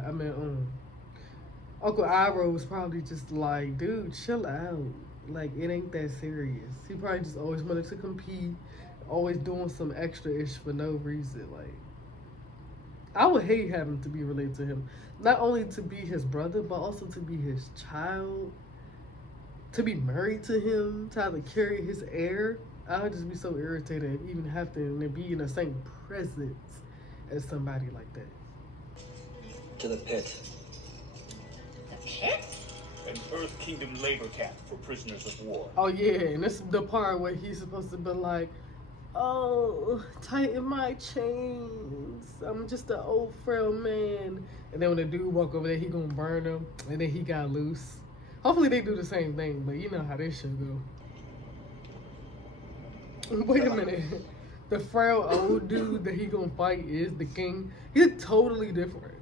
Iroh was probably just like, dude, chill out. Like, it ain't that serious. He probably just always wanted to compete, always doing some extra ish for no reason. Like, I would hate having to be related to him. Not only to be his brother, but also to be his child. To be married to him, to have to carry his heir. I would just be so irritated even having to be in the same presence as somebody like that. To the pit. The pit? An Earth Kingdom labor camp for prisoners of war. Oh yeah, and this is the part where he's supposed to be like, oh, tighten my chains. I'm just an old frail man. And then when the dude walk over there, he gonna burn him. And then he got loose. Hopefully they do the same thing, but you know how this should go. Wait a minute. The frail old dude that he gonna fight is the king. He's totally different.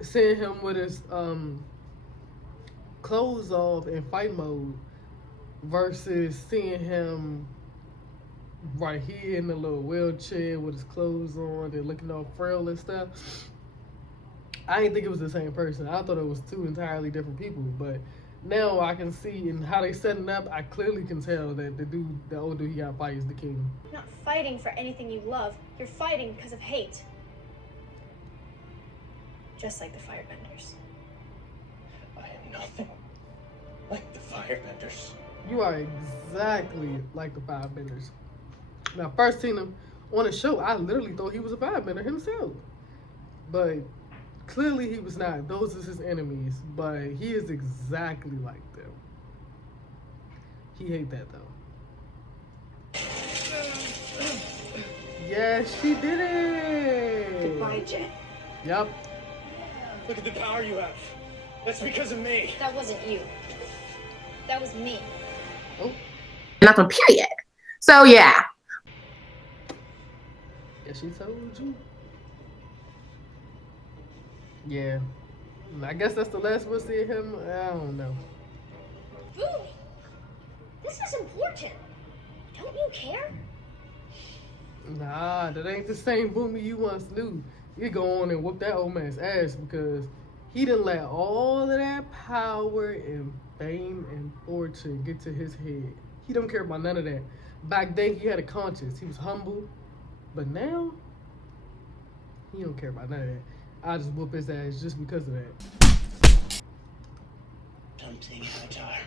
Seeing him with his clothes off in fight mode versus seeing him right here in the little wheelchair with his clothes on and looking all frail and stuff. I didn't think it was the same person. I thought it was two entirely different people, but now I can see in how they setting up, I clearly can tell that the old dude he got fight is the king. You're not fighting for anything you love. You're fighting because of hate. Just like the Firebenders. I am nothing like the Firebenders. You are exactly like the Firebenders. Now, first seen him on the show, I literally thought he was a Firebender himself. But clearly he was not. Those are his enemies. But he is exactly like them. He hate that though. Yes, she did it. Goodbye, Jet. Yep. Look at the power you have. That's because of me. That wasn't you. That was me. Oh. Nothing, period. So, yeah. Yeah, she told you. Yeah. I guess that's the last we'll see of him. I don't know. Boomy, this is important. Don't you care? Nah, that ain't the same Boomy you once knew. You go on and whoop that old man's ass because he done let all of that power and fame and fortune get to his head. He don't care about none of that. Back then, he had a conscience. He was humble. But now, he don't care about none of that. I'll just whoop his ass just because of that. Something, Avatar.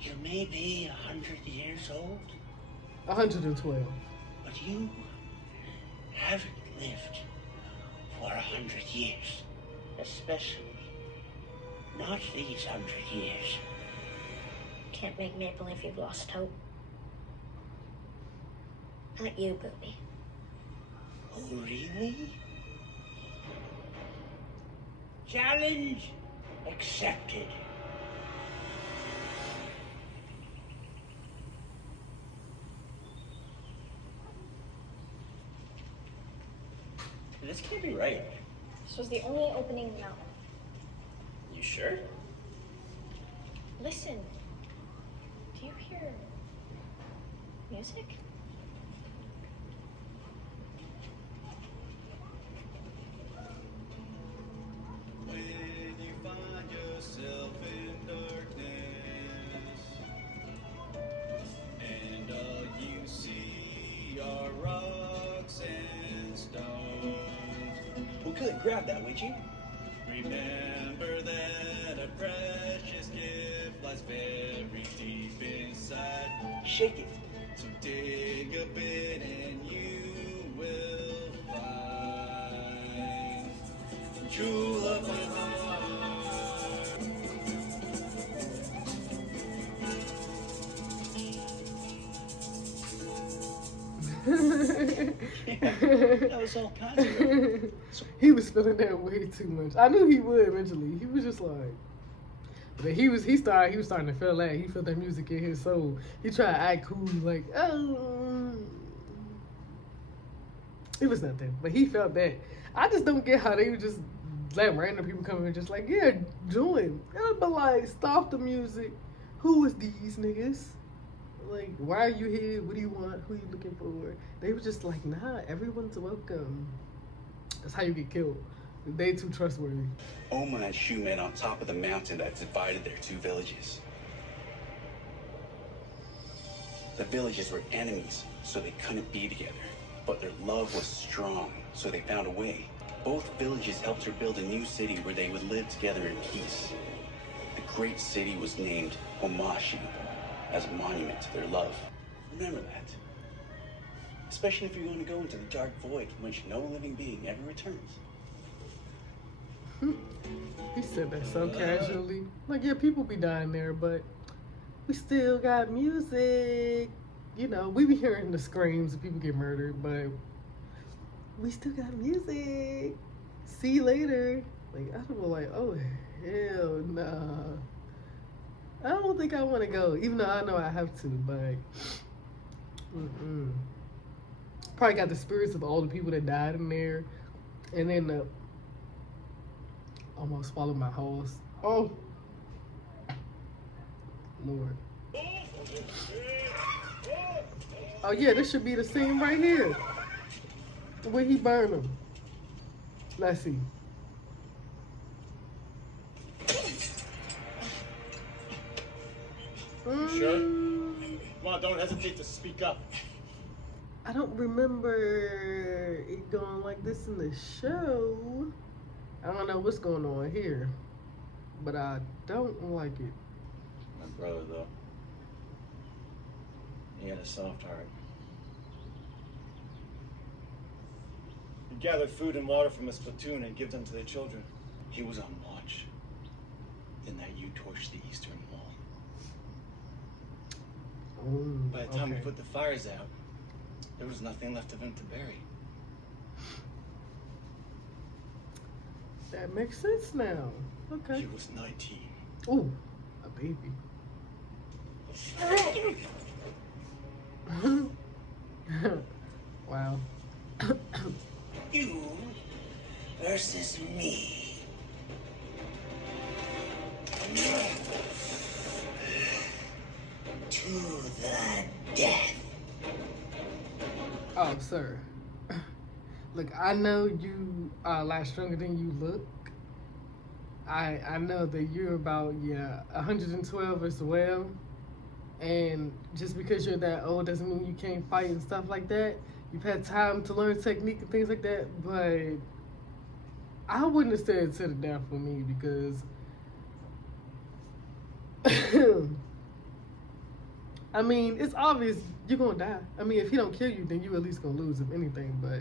You may be 100 years old. 112. But you haven't lived for 100 years. Especially not these 100 years. Can't make me believe you've lost hope. Not you, Boomy. Oh, really? Challenge accepted. This can't be right. This was the only opening now. You sure? Listen. Do you hear music? When you find yourself in darkness and all you see are rocks and stones. Who could grab that, would you? Remember that a precious gift lies very deep inside. Shake it. So dig a bit and you will find true love and heart. That was all kinds of He was feeling that way too much. I knew he would eventually. He was just like, but he was starting to feel that. He felt that music in his soul. He tried to act cool, like, oh. It was nothing, but he felt that. I just don't get how they would just let random people come in just like, yeah, join. I'd be like, stop the music. Who is these niggas? Like, why are you here? What do you want? Who are you looking for? They were just like, nah, everyone's welcome. That's how you get killed. They too trustworthy. Oma and Shu met on top of the mountain that divided their two villages. The villages were enemies, so they couldn't be together. But their love was strong, so they found a way. Both villages helped her build a new city where they would live together in peace. The great city was named Omashi, as a monument to their love. Remember that. Especially if you're going to go into the dark void from which no living being ever returns. He said that so casually. Like, yeah, people be dying there, but we still got music. You know, we be hearing the screams of people get murdered, but we still got music. See you later. Like, I was like, oh, hell nah. I don't think I want to go, even though I know I have to, but probably got the spirits of all the people that died in there, and then almost swallowed my horse. Oh, Lord. Oh yeah, this should be the scene right here where he burned him. Let's see. Sure? Come on, don't hesitate to speak up. I don't remember it going like this in the show. I don't know what's going on here, but I don't like it. My brother, though. He had a soft heart. He gathered food and water from his platoon and gave them to their children. He was on watch. Then that you torched the eastern wall. By the time we put the fires out, there was nothing left of him to bury. That makes sense now. Okay. He was 19. Ooh, a baby. Wow. You versus me. To the death. Oh, sir. Look, I know you are a lot stronger than you look. I know that you're about 112 as well. And just because you're that old doesn't mean you can't fight and stuff like that. You've had time to learn technique and things like that, but I wouldn't have said to the death for me because I mean, it's obvious you're gonna die. I mean, if he don't kill you, then you at least gonna lose, if anything, but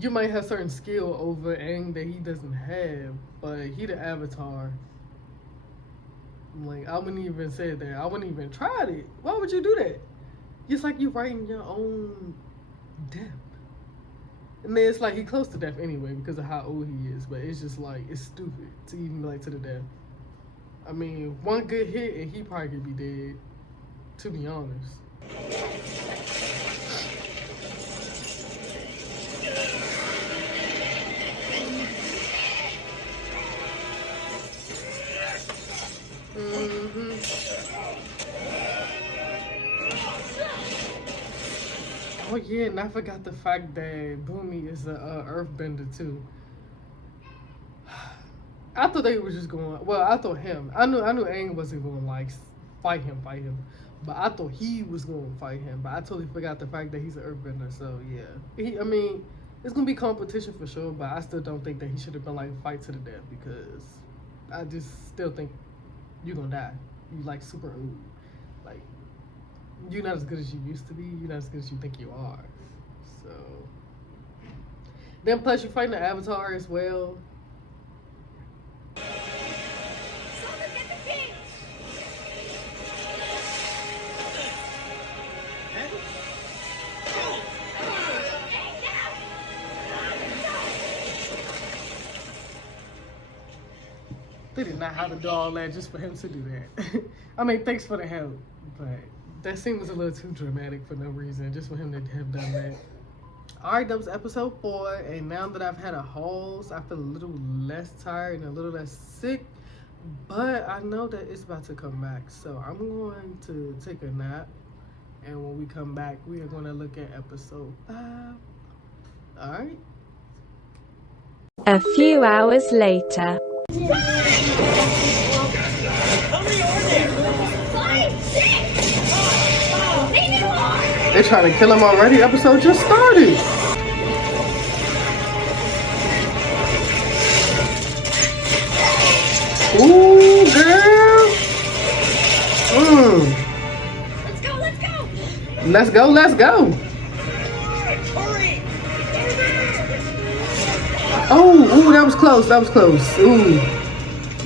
you might have certain skill over Aang that he doesn't have, but he the Avatar. Like, I wouldn't even say that. I wouldn't even tried it. Why would you do that? It's like you writing your own death. And then it's like he close to death anyway because of how old he is. But it's just like, it's stupid to even be like to the death. I mean, one good hit and he probably could be dead, to be honest. Oh yeah, and I forgot the fact that Boomy is a Earthbender too. I thought they were just going. Well, I thought him. I knew Aang wasn't going to like fight him, but I thought he was going to fight him. But I totally forgot the fact that he's an Earthbender. So yeah, I mean, it's gonna be competition for sure. But I still don't think that he should have been like fight to the death because I just still think you're gonna die. You like super old. Like, you're not as good as you used to be. You're not as good as you think you are. So then plus you're fighting the Avatar as well. They did not have to do all that just for him to do that. I mean, thanks for the help, but that scene was a little too dramatic for no reason, just for him to have done that. Alright, that was episode 4, and now that I've had a hose, I feel a little less tired and a little less sick, but I know that it's about to come back, so I'm going to take a nap, and when we come back, we are going to look at episode 5. Alright? A few hours later. They're trying to kill him already. Episode just started. Ooh, girl. Let's go. Let's go. Oh, ooh, that was close. Ooh.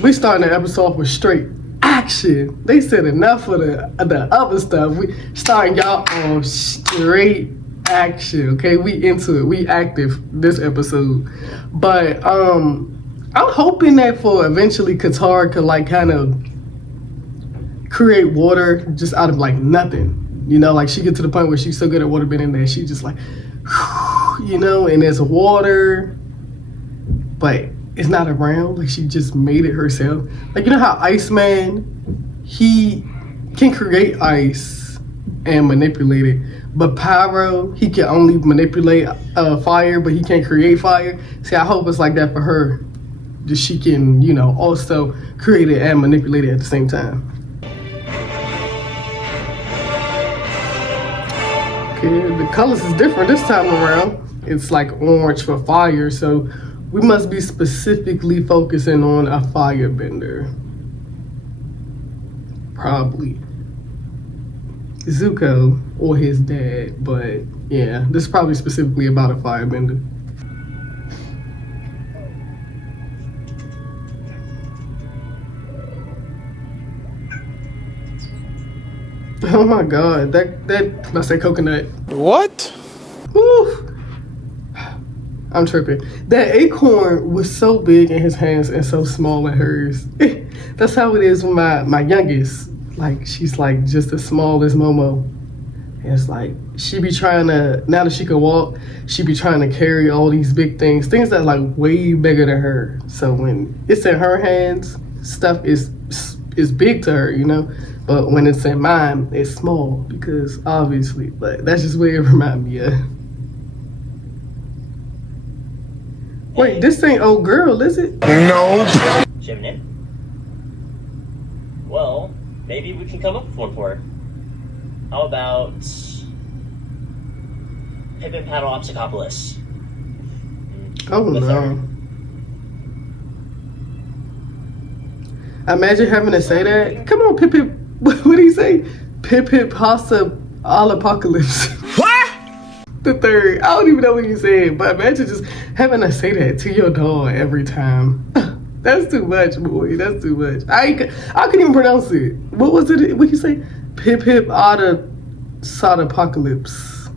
We starting the episode with straight action. They said enough of the other stuff. We starting y'all on straight action. Okay, we into it. We active this episode. But I'm hoping that for eventually Qatar could like kind of create water just out of like nothing. You know, like she get to the point where she's so good at water bending that she just like, you know, and there's water, but it's not around. Like she just made it herself. Like, you know how Iceman, he can create ice and manipulate it, but Pyro, he can only manipulate fire, but he can't create fire. See, I hope it's like that for her, that she can, you know, also create it and manipulate it at the same time. Okay, the colors is different this time around. It's like orange for fire, so we must be specifically focusing on a firebender. Probably Zuko or his dad, but yeah, this is probably specifically about a firebender. Oh my god, that I say coconut. What? Woo! I'm tripping. That acorn was so big in his hands and so small in hers. That's how it is with my youngest. Like, she's like just as small as Momo. And it's like, she be trying to, now that she can walk, she be trying to carry all these big things that are like way bigger than her. So when it's in her hands, stuff is big to her, you know? But when it's in mine, it's small because obviously, but that's just what it reminds me of. Wait, this ain't old girl, is it? No. Chimney? Well, maybe we can come up with one for her. How about Pippin Paddleopsicopolis? Oh no. Imagine having to say that. Come on, Pip Pip. What do you say? Pip Pip Pasta All Apocalypse. What? The third. I don't even know what you said, but imagine just having to say that to your dog every time. That's too much, boy. That's too much. I couldn't even pronounce it. What was it? What you say? Pip Pip Otta Sod Apocalypse.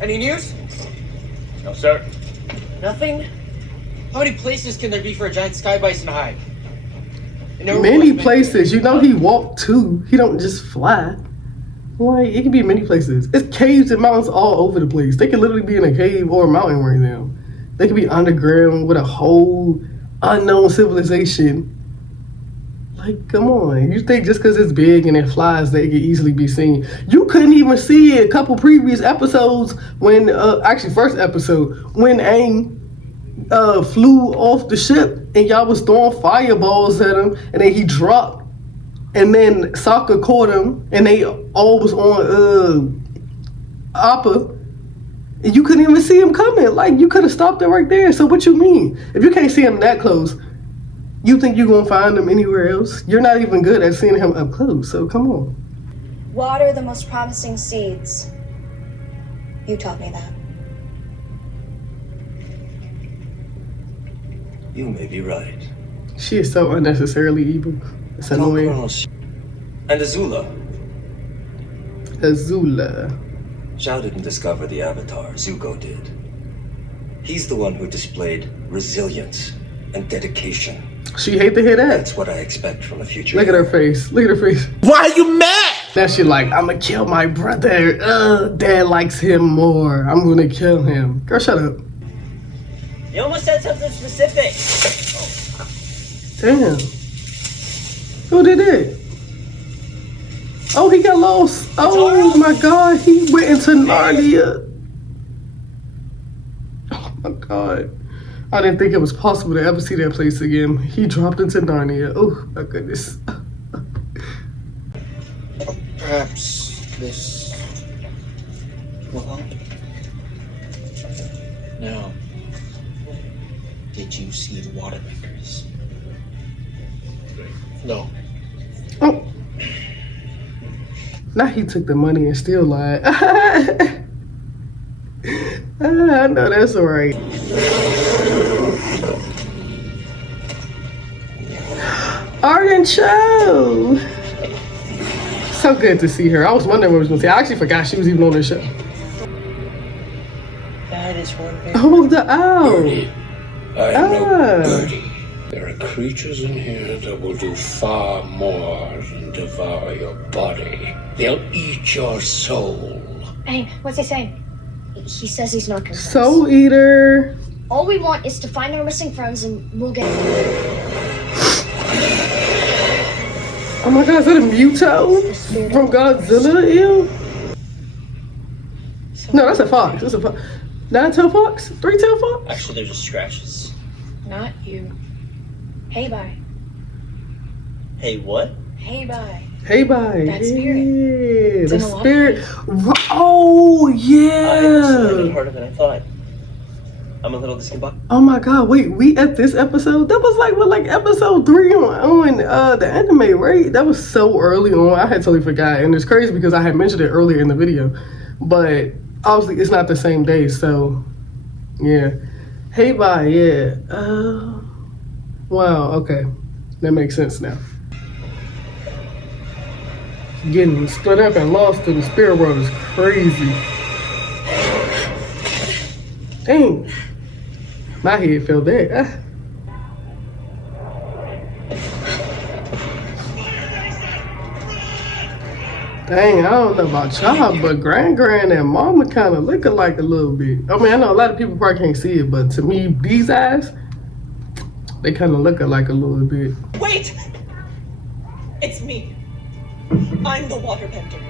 Any news? No, sir. Nothing? How many places can there be for a giant sky bison to hide? Many places. You know he walked too. He don't just fly. Like, it can be many places. It's caves and mountains all over the place. They can literally be in a cave or a mountain right now. They could be underground with a whole unknown civilization. Like, come on. You think just because it's big and it flies that it can easily be seen? You couldn't even see a couple previous episodes when, actually first episode, when Aang flew off the ship and y'all was throwing fireballs at him and then he dropped. And then Sokka caught him, and they all was on Appa, and you couldn't even see him coming. Like, you could have stopped it right there. So what you mean? If you can't see him that close, you think you're gonna find him anywhere else? You're not even good at seeing him up close. So come on. Water the most promising seeds. You taught me that. You may be right. She is so unnecessarily evil. It's annoying. And Azula. Azula. Zhao didn't discover the Avatar, Zuko did. He's the one who displayed resilience and dedication. She hate to hear that. That's what I expect from a future. Look at her face. Look at her face. Why are you mad? Now she like, I'm gonna kill my brother. Dad likes him more. I'm gonna kill him. Girl, shut up. You almost said something specific. Damn. Who did it? Oh, he got lost. Oh my God, he went into Narnia. Oh my God. I didn't think it was possible to ever see that place again. He dropped into Narnia. Oh my goodness. Perhaps this will help. Now, did you see the waterbenders? No. Oh. Now he took the money and still lied. I know that's right. Arden Cho. So good to see her. I was wondering what I was gonna say. I actually forgot she was even on the show. That is one big. Oh, the owl. Birdie. I am no birdie. There are creatures in here that will do far more than devour your body. They'll eat your soul. Hey, what's he saying? He says he's not confessed. Soul Eater. All we want is to find our missing friends and we'll get Oh my God, is that a Muto from Godzilla? Ew. No, that's a fox. That's a fox. 9-tailed fox? 3-tailed fox? Actually, they're just scratches. Not you. Hey, bye. Hey, what? Hey, bye. Hey, bye. That spirit. Yeah, It's the in a lot of spirit. Oh, I'm yeah. harder than I thought. I'm a little discombobulated. Oh my God, wait, we at this episode? That was like episode 3 on the anime, right? That was so early on. I had totally forgot. And it's crazy because I had mentioned it earlier in the video. But obviously it's not the same day, so yeah. Hey, bye, yeah. Wow, okay. That makes sense now. Getting split up and lost in the spirit world is crazy. Dang. My head felt that. Dang, I don't know about y'all, but Gran and Mama kind of look alike a little bit. I mean, I know a lot of people probably can't see it, but to me, these eyes, they kind of look alike a little bit. Wait! It's me. I'm the waterbender.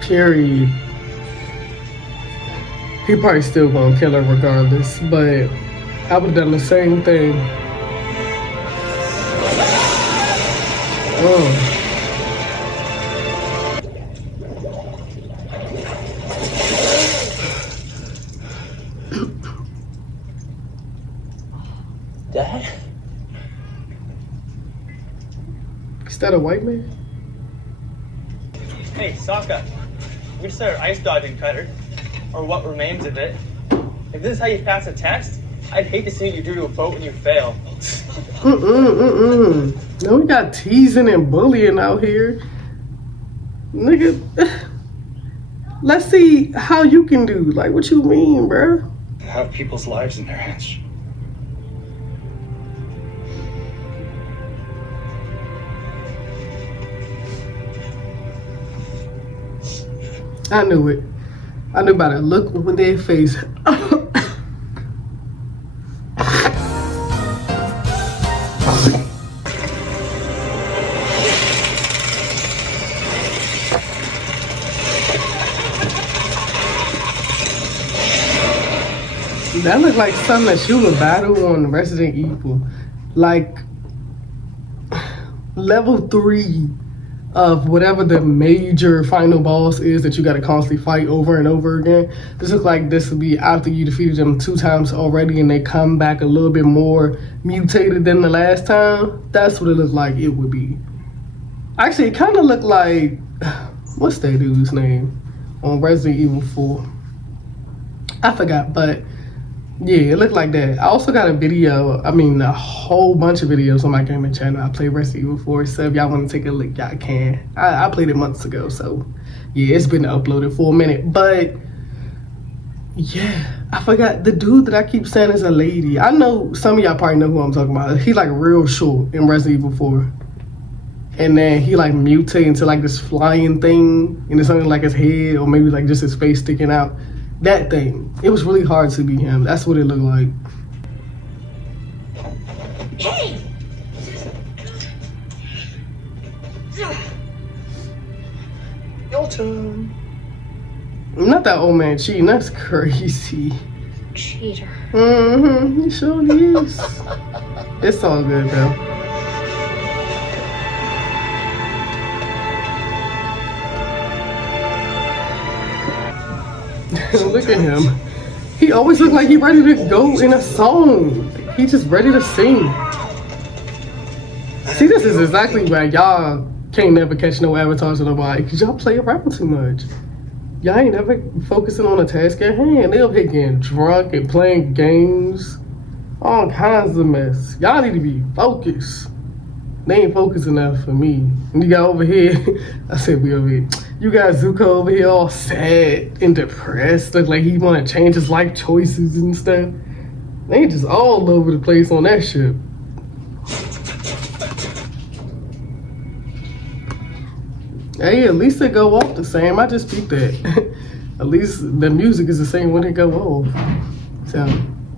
Period. He probably still gonna kill her regardless, but I would've done the same thing. Oh. Dad? Is that a white man? Hey, Sokka. We're gonna start ice dodging cutter. Or what remains of it. If this is how you pass a test, I'd hate to see what you do to a boat when you fail. No, we got teasing and bullying out here. Nigga, let's see how you can do. Like, what you mean, bro? Have people's lives in their hands. I knew it. I knew by the look on their face. That looked like something that you would battle on Resident Evil. Like, level 3 of whatever the major final boss is that you gotta constantly fight over and over again. This looks like this would be after you defeated them 2 times already and they come back a little bit more mutated than the last time. That's what it looked like it would be. Actually, it kind of looked like, what's that dude's name on Resident Evil 4? I forgot, but yeah, it looked like that. I also got a video, a whole bunch of videos on my gaming channel. I played Resident Evil 4, so if y'all want to take a look, y'all can. I played it months ago, so yeah, it's been uploaded for a minute. But Yeah, I forgot the dude that I keep saying is a lady. I know some of y'all probably know who I'm talking about. He like real short in Resident Evil 4. And then he like mutate into like this flying thing, and it's something like his head or maybe like just his face sticking out. That thing. It was really hard to be him. That's what it looked like. Hey! Your turn. Not that old man cheating. That's crazy. Cheater. He sure is. It's all good though. Look at him. He always looks like he ready to go in a song. He just ready to sing. See, this is exactly why y'all can't never catch no avatars of nobody, because y'all play around too much. Y'all ain't never focusing on the task at hand. They up here getting drunk and playing games. All kinds of mess. Y'all need to be focused. They ain't focused enough for me. And you got over here, I said we over here. You got Zuko over here all sad and depressed. Look like he want to change his life choices and stuff. They just all over the place on that ship. Hey, at least they go off the same. I just peeped that. At least the music is the same when they go off. So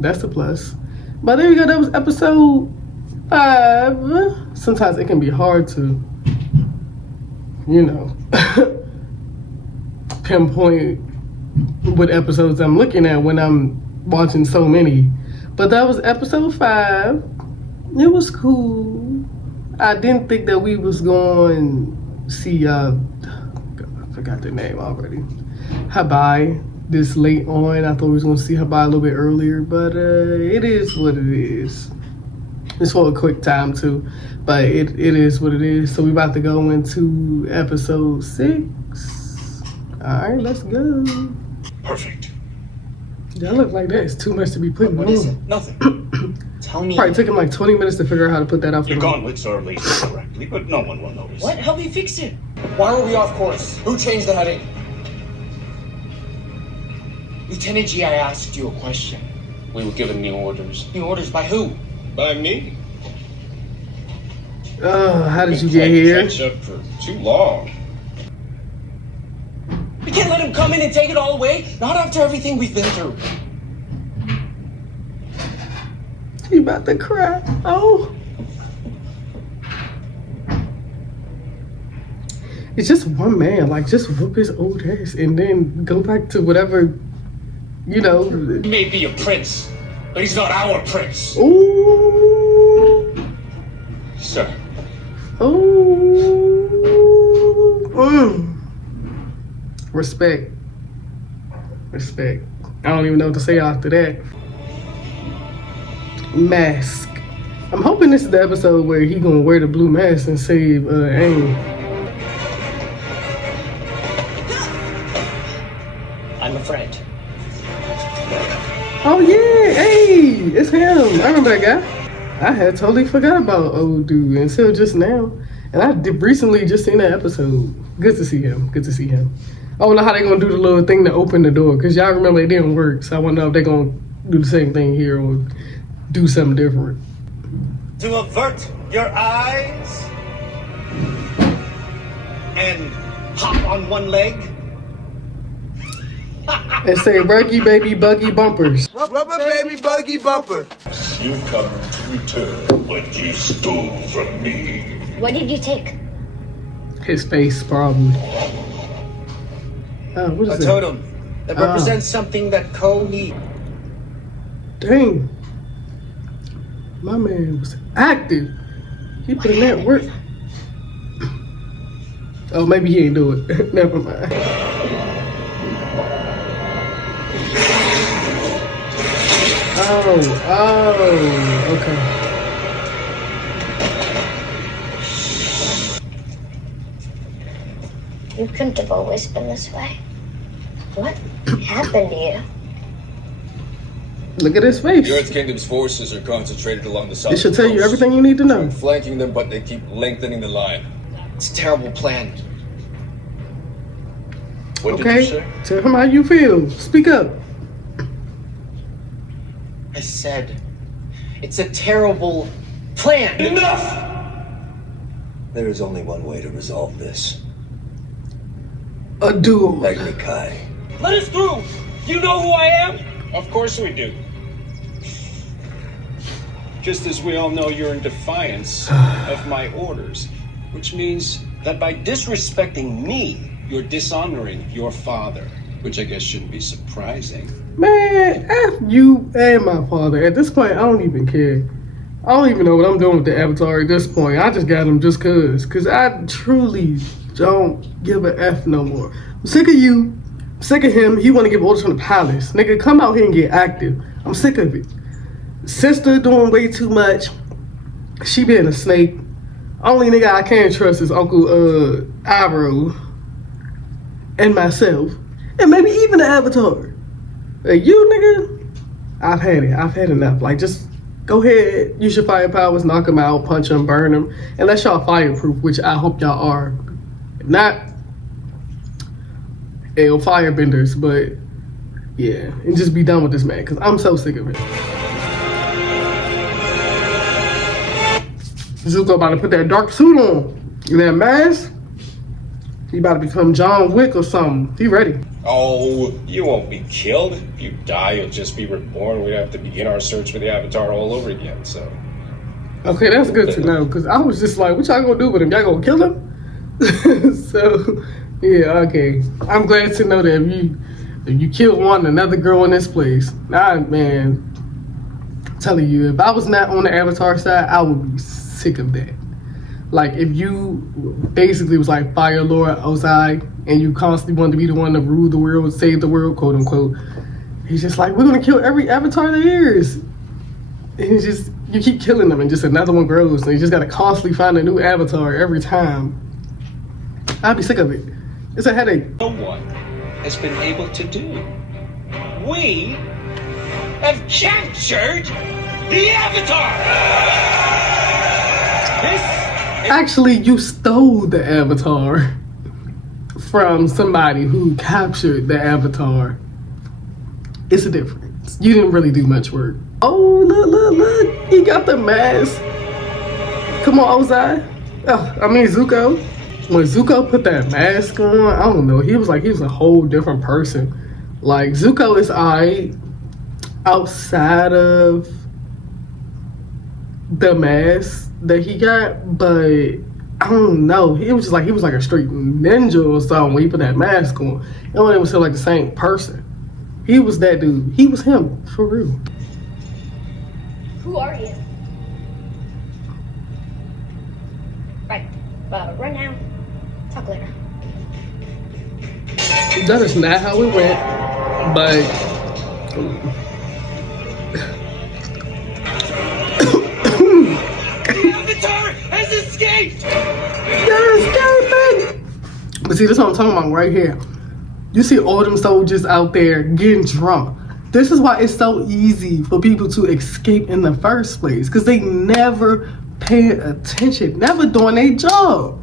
that's a plus. But there you go. That was episode 5. Sometimes it can be hard to, you know, pinpoint what episodes I'm looking at when I'm watching so many. But that was episode 5. It was cool. I didn't think that we was going to see, I forgot the name already. Habai this late on. I thought we was going to see Habai a little bit earlier, but it is what it is. It's for a quick time too, but it is what it is. So we about to go into episode 6. All right, let's go. Perfect. That look like that is too much to be putting What on. is it? Nothing. Tell me. Probably took him like 20 minutes to figure out how to put that out. Your gauntlets are laced correctly, but no one will notice. What? Help me fix it. Why were we off course? Who changed the heading? Lieutenant G, I asked you a question. We were given new orders. New orders by who? By me. How did you get here? Catch up for too long. We can't let him come in and take it all away. Not after everything we've been through. He about to cry. Oh. It's just one man. Like, just whoop his old ass and then go back to whatever, you know. He may be a prince, but he's not our prince. Ooh. Sir. Ooh. Respect. Respect. I don't even know what to say after that. Mask. I'm hoping this is the episode where he gonna wear the blue mask and save Amy. I'm a friend. Oh yeah, hey, it's him. I remember that guy. I had totally forgot about old dude until just now. And I did recently just seen that episode. Good to see him. Good to see him. I don't know how they gonna do the little thing to open the door, because y'all remember it didn't work. So I want to know if they gonna do the same thing here or do something different. To avert your eyes and hop on one leg. And say Ruggy Baby Buggy Bumpers. Rubber baby buggy bumper. You come to return what you stole from me. What did you take? His face, probably. Oh, what is A that? totem that represents something that Ko needs. Dang. My man was active. He put in that work. Oh, maybe he ain't do it. Never mind. Oh, okay. You couldn't have always been this way. What happened to you? Look at his face. The Earth Kingdom's forces are concentrated along the south. It should tell you everything you need to know. I'm flanking them, but they keep lengthening the line. It's a terrible plan. What Okay, did you say? tell him how you feel. Speak up. I said, it's a terrible plan. Enough! There is only one way to resolve this. A duel. Let me, Kai. Let us through! You know who I am? Of course we do. Just as we all know you're in defiance of my orders, which means that by disrespecting me, you're dishonoring your father, which I guess shouldn't be surprising. Man, F you and my father. At this point, I don't even care. I don't even know what I'm doing with the Avatar at this point. I just got him just cause I truly don't give a F no more. I'm sick of you. I'm sick of him. He want to give orders from the palace. Nigga, come out here and get active. I'm sick of it. Sister doing way too much. She being a snake. Only nigga I can't trust is Uncle Ivro and myself. And maybe even the Avatar. Like, you nigga, I've had it. I've had enough. Like, just go ahead, use your fire powers, knock him out, punch him, burn him. Unless y'all fireproof, which I hope y'all are. If not, firebenders, but yeah. And just be done with this man, because I'm so sick of it. Zuko about to put that dark suit on. That mask. He about to become John Wick or something. He ready. Oh, you won't be killed. If you die, you'll just be reborn. We'd have to begin our search for the Avatar all over again, so. Okay, that's good to know, because I was just like, what y'all gonna do with him? Y'all gonna kill him? So, yeah, okay. I'm glad to know that if you kill one, another girl in this place. Nah, man, I'm telling you, if I was not on the Avatar side, I would be sick of that. Like, if you basically was like Fire Lord Ozai, and you constantly wanted to be the one to rule the world, save the world, quote unquote, he's just like, we're gonna kill every Avatar there is. And it's just, you keep killing them and just another one grows, and you just gotta constantly find a new Avatar every time. I'd be sick of it. It's a headache. No one has been able to do. We have captured the Avatar! Actually, you stole the Avatar from somebody who captured the Avatar. It's a difference. You didn't really do much work. Oh, look. He got the mask. Come on, Ozai. Zuko. When Zuko put that mask on, I don't know. He was a whole different person. Like, Zuko is alright outside of the mask that he got, but I don't know. He was like a straight ninja or something when he put that mask on. It don't even feel like the same person. He was that dude. He was him, for real. Who are you? Right. Run now. Talk later. That is not how it went, but The Avatar has escaped! They're escaping! But see, this is what I'm talking about right here. You see all them soldiers out there getting drunk. This is why it's so easy for people to escape in the first place, because they never pay attention, never doing their job.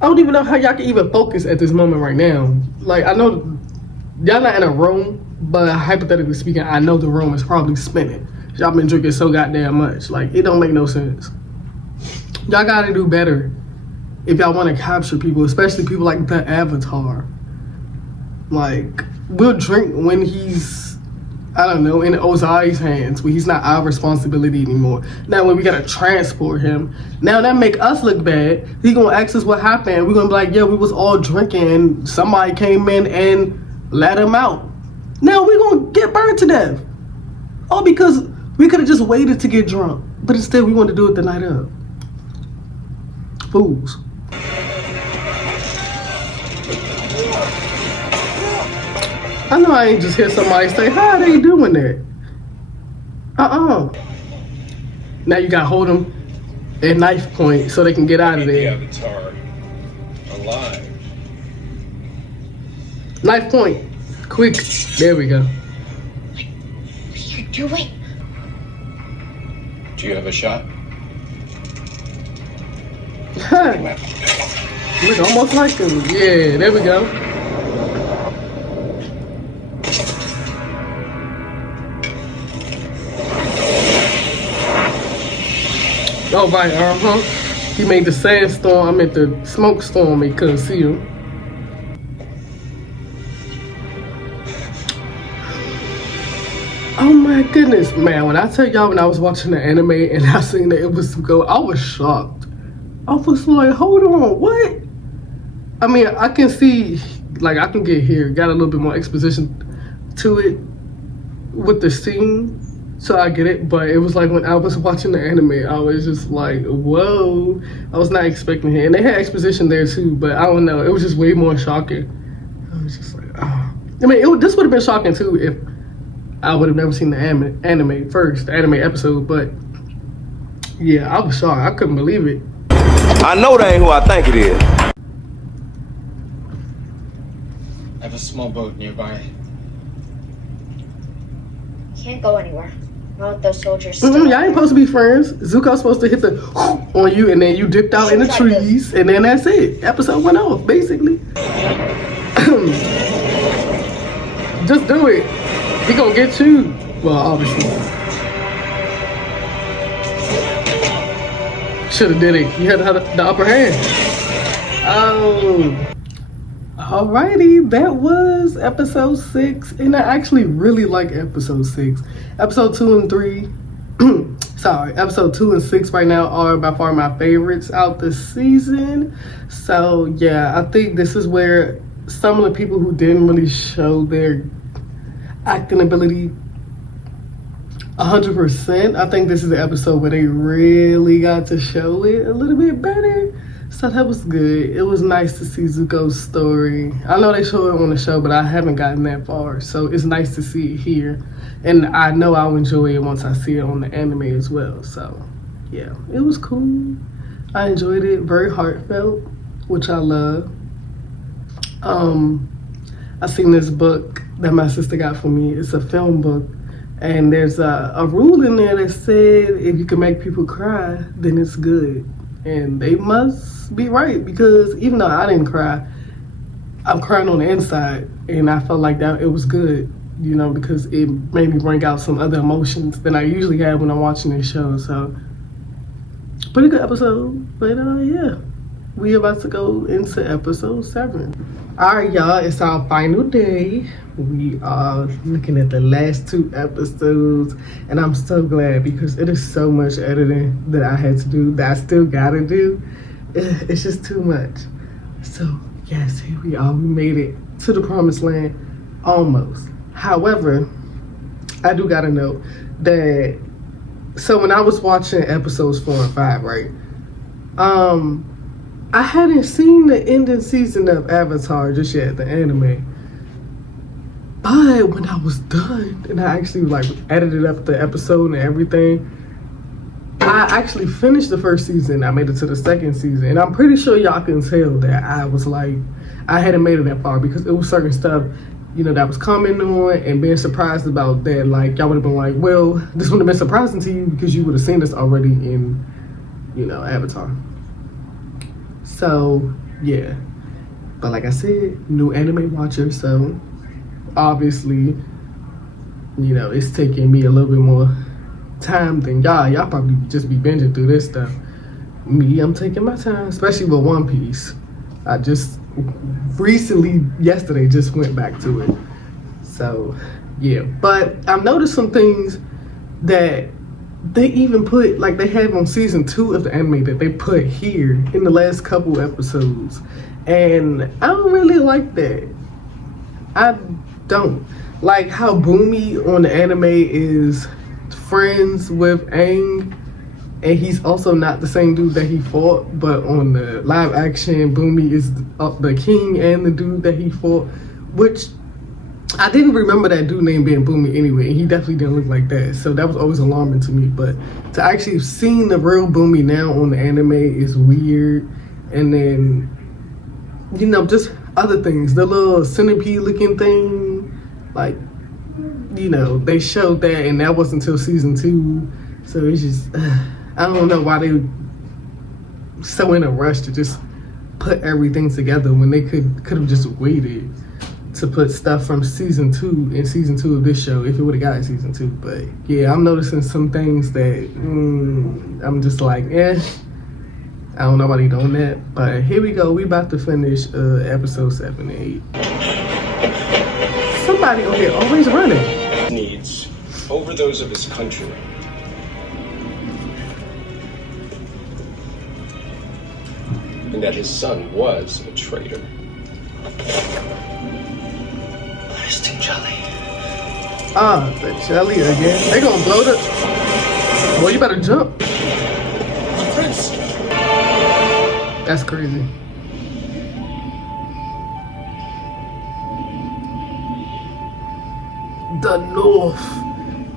I don't even know how y'all can even focus at this moment right now. Like, I know y'all not in a room, but hypothetically speaking, I know the room is probably spinning. Y'all been drinking so goddamn much. Like, it don't make no sense. Y'all gotta do better if y'all want to capture people, especially people like the Avatar. Like, we'll drink when he's, I don't know, in Ozai's hands, when he's not our responsibility anymore. Now, when we gotta transport him, now that make us look bad. He gonna ask us what happened. We're gonna be like, yeah, we was all drinking and somebody came in and let him out. Now we gonna get burned to death. All because we could have just waited to get drunk, but instead we want to do it the night of. Fools. I know I ain't just hear somebody say, how are they doing that? Now you gotta hold them at knife point so they can get out of there. The Avatar alive. Knife point. Quick. There we go. What are you doing? Do you have a shot? Look, almost like him. Yeah, there we go. Oh, right, He made the sandstorm, I meant the smoke storm, he couldn't see him. Oh my goodness, man, when I tell y'all when I was watching the anime and I seen that it was Zuko, I was shocked. I was like, hold on, what? I mean, I can see, like, I can get here, got a little bit more exposition to it with the scene, so I get it, but it was like when I was watching the anime, I was just like, whoa, I was not expecting it. And they had exposition there too, but I don't know, it was just way more shocking. I was just like, oh. I mean, this would have been shocking too if I would have never seen the anime first, the anime episode, but yeah, I was shocked. I couldn't believe it. I know that ain't who I think it is. I have a small boat nearby. Can't go anywhere. Not with those soldiers. Y'all ain't supposed to be friends. Zuko's supposed to hit the on you, and then you dipped out in the trees, and then that's it. Episode went off, basically. Just do it. He gonna get you. Well, obviously. Should've did it. You had the upper hand. Oh. Alrighty, that was episode 6, and I actually really like episode 6. Episode 2 and 3, sorry, episode 2 and 6 right now are by far my favorites out this season. So yeah, I think this is where some of the people who didn't really show their acting ability 100%, I think this is the episode where they really got to show it a little bit better. So that was good. It was nice to see Zuko's story. I know they show it on the show, but I haven't gotten that far. So it's nice to see it here. And I know I'll enjoy it once I see it on the anime as well. So yeah, it was cool. I enjoyed it. Very heartfelt, which I love. I seen this book that my sister got for me. It's a film book. And there's a rule in there that said if you can make people cry, then it's good. And they must be right, because even though I didn't cry, I'm crying on the inside, and I felt like that it was good, you know, because it made me bring out some other emotions than I usually have when I'm watching this show. So pretty good episode. But yeah, we about to go into episode 7. All right, y'all, it's our final day. We are looking at the last 2 episodes, and I'm so glad because it is so much editing that I had to do, that I still gotta do. It's just too much. So yes, here we are. We made it to the promised land, almost. However, I do gotta note that, so when I was watching episodes 4 and 5, right, I hadn't seen the ending season of Avatar just yet, the anime. But when I was done and I actually like edited up the episode and everything, I actually finished the first season. I made it to the second season, and I'm pretty sure y'all can tell that I was like, I hadn't made it that far because it was certain stuff, you know, that was coming on and being surprised about that. Like, y'all would have been like, well, this would have been surprising to you because you would have seen this already in, you know, Avatar. So yeah, but like I said, new anime watcher, so obviously, you know, it's taking me a little bit more time than y'all. Y'all probably just be binging through this stuff. Me, I'm taking my time, especially with One Piece. I just recently, yesterday, just went back to it. So yeah, but I've noticed some things that they even put, like they have on season 2 of the anime that they put here in the last couple episodes, and I don't really like that. I don't like how Boomy on the anime is friends with Aang, and he's also not the same dude that he fought, but on the live action, Boomy is the king and the dude that he fought, which I didn't remember that dude name being Boomy anyway, and he definitely didn't look like that, so that was always alarming to me. But to actually have seen the real Boomy now on the anime is weird. And then, you know, just other things, the little centipede looking thing, like, you know, they showed that, and that wasn't until season 2, so it's just, I don't know why they were so in a rush to just put everything together when they could have just waited to put stuff from season 2 in season 2 of this show if it would have got season 2. But yeah, I'm noticing some things that I'm just like, I don't know why they doing that. But here we go. We about to finish episode 7 and 8. Somebody over here always running. Needs over those of his country. And that his son was a traitor. Resting jelly. The jelly again. They gonna blow the. Well, you better jump. Prince. That's crazy. The North.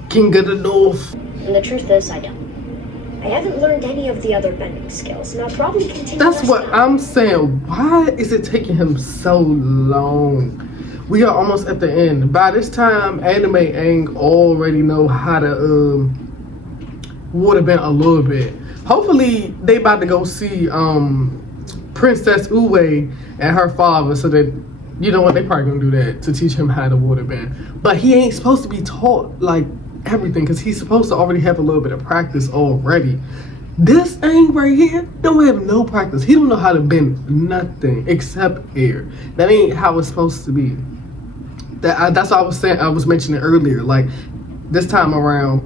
King of the North. And the truth is, I don't. I haven't learned any of the other bending skills, and I'll probably continue. That's what I'm saying. Why is it taking him so long? We are almost at the end. By this time, Anime Aang already know how to waterbend a little bit. Hopefully, they about to go see Princess Uwe and her father, so that, you know what, they probably gonna do that to teach him how to waterbend. But he ain't supposed to be taught like everything, because he's supposed to already have a little bit of practice already. This Aang right here don't have no practice. He don't know how to bend nothing except air. That ain't how it's supposed to be. That's what I was saying. I was mentioning earlier. Like this time around,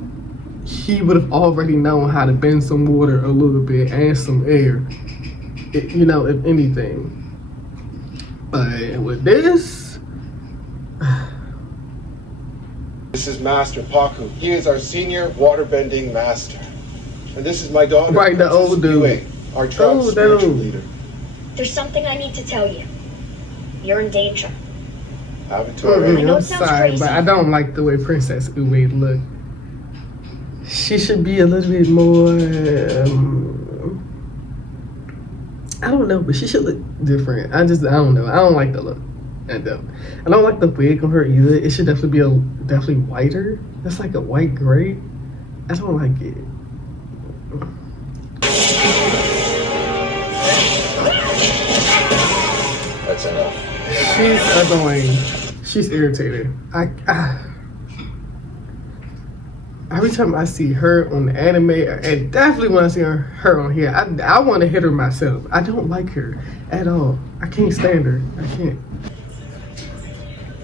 he would have already known how to bend some water a little bit and some air. You know, if anything. But with this. This is Master Paku. He is our senior waterbending master. And this is my daughter. Right, the old dude. Our tribe's spiritual leader. There's something I need to tell you. You're in danger. Avatar. I'm sorry, but I don't like the way Princess Uwe look. She should be a little bit more. I don't know, but she should look different. I don't know. I don't like the look. I don't like the wig on her either. It should definitely be definitely whiter. That's like a white gray. I don't like it. That's enough. She's annoying. She's irritating. Every time I see her on the anime, and definitely when I see her on here, I want to hit her myself. I don't like her at all. I can't stand her. I can't.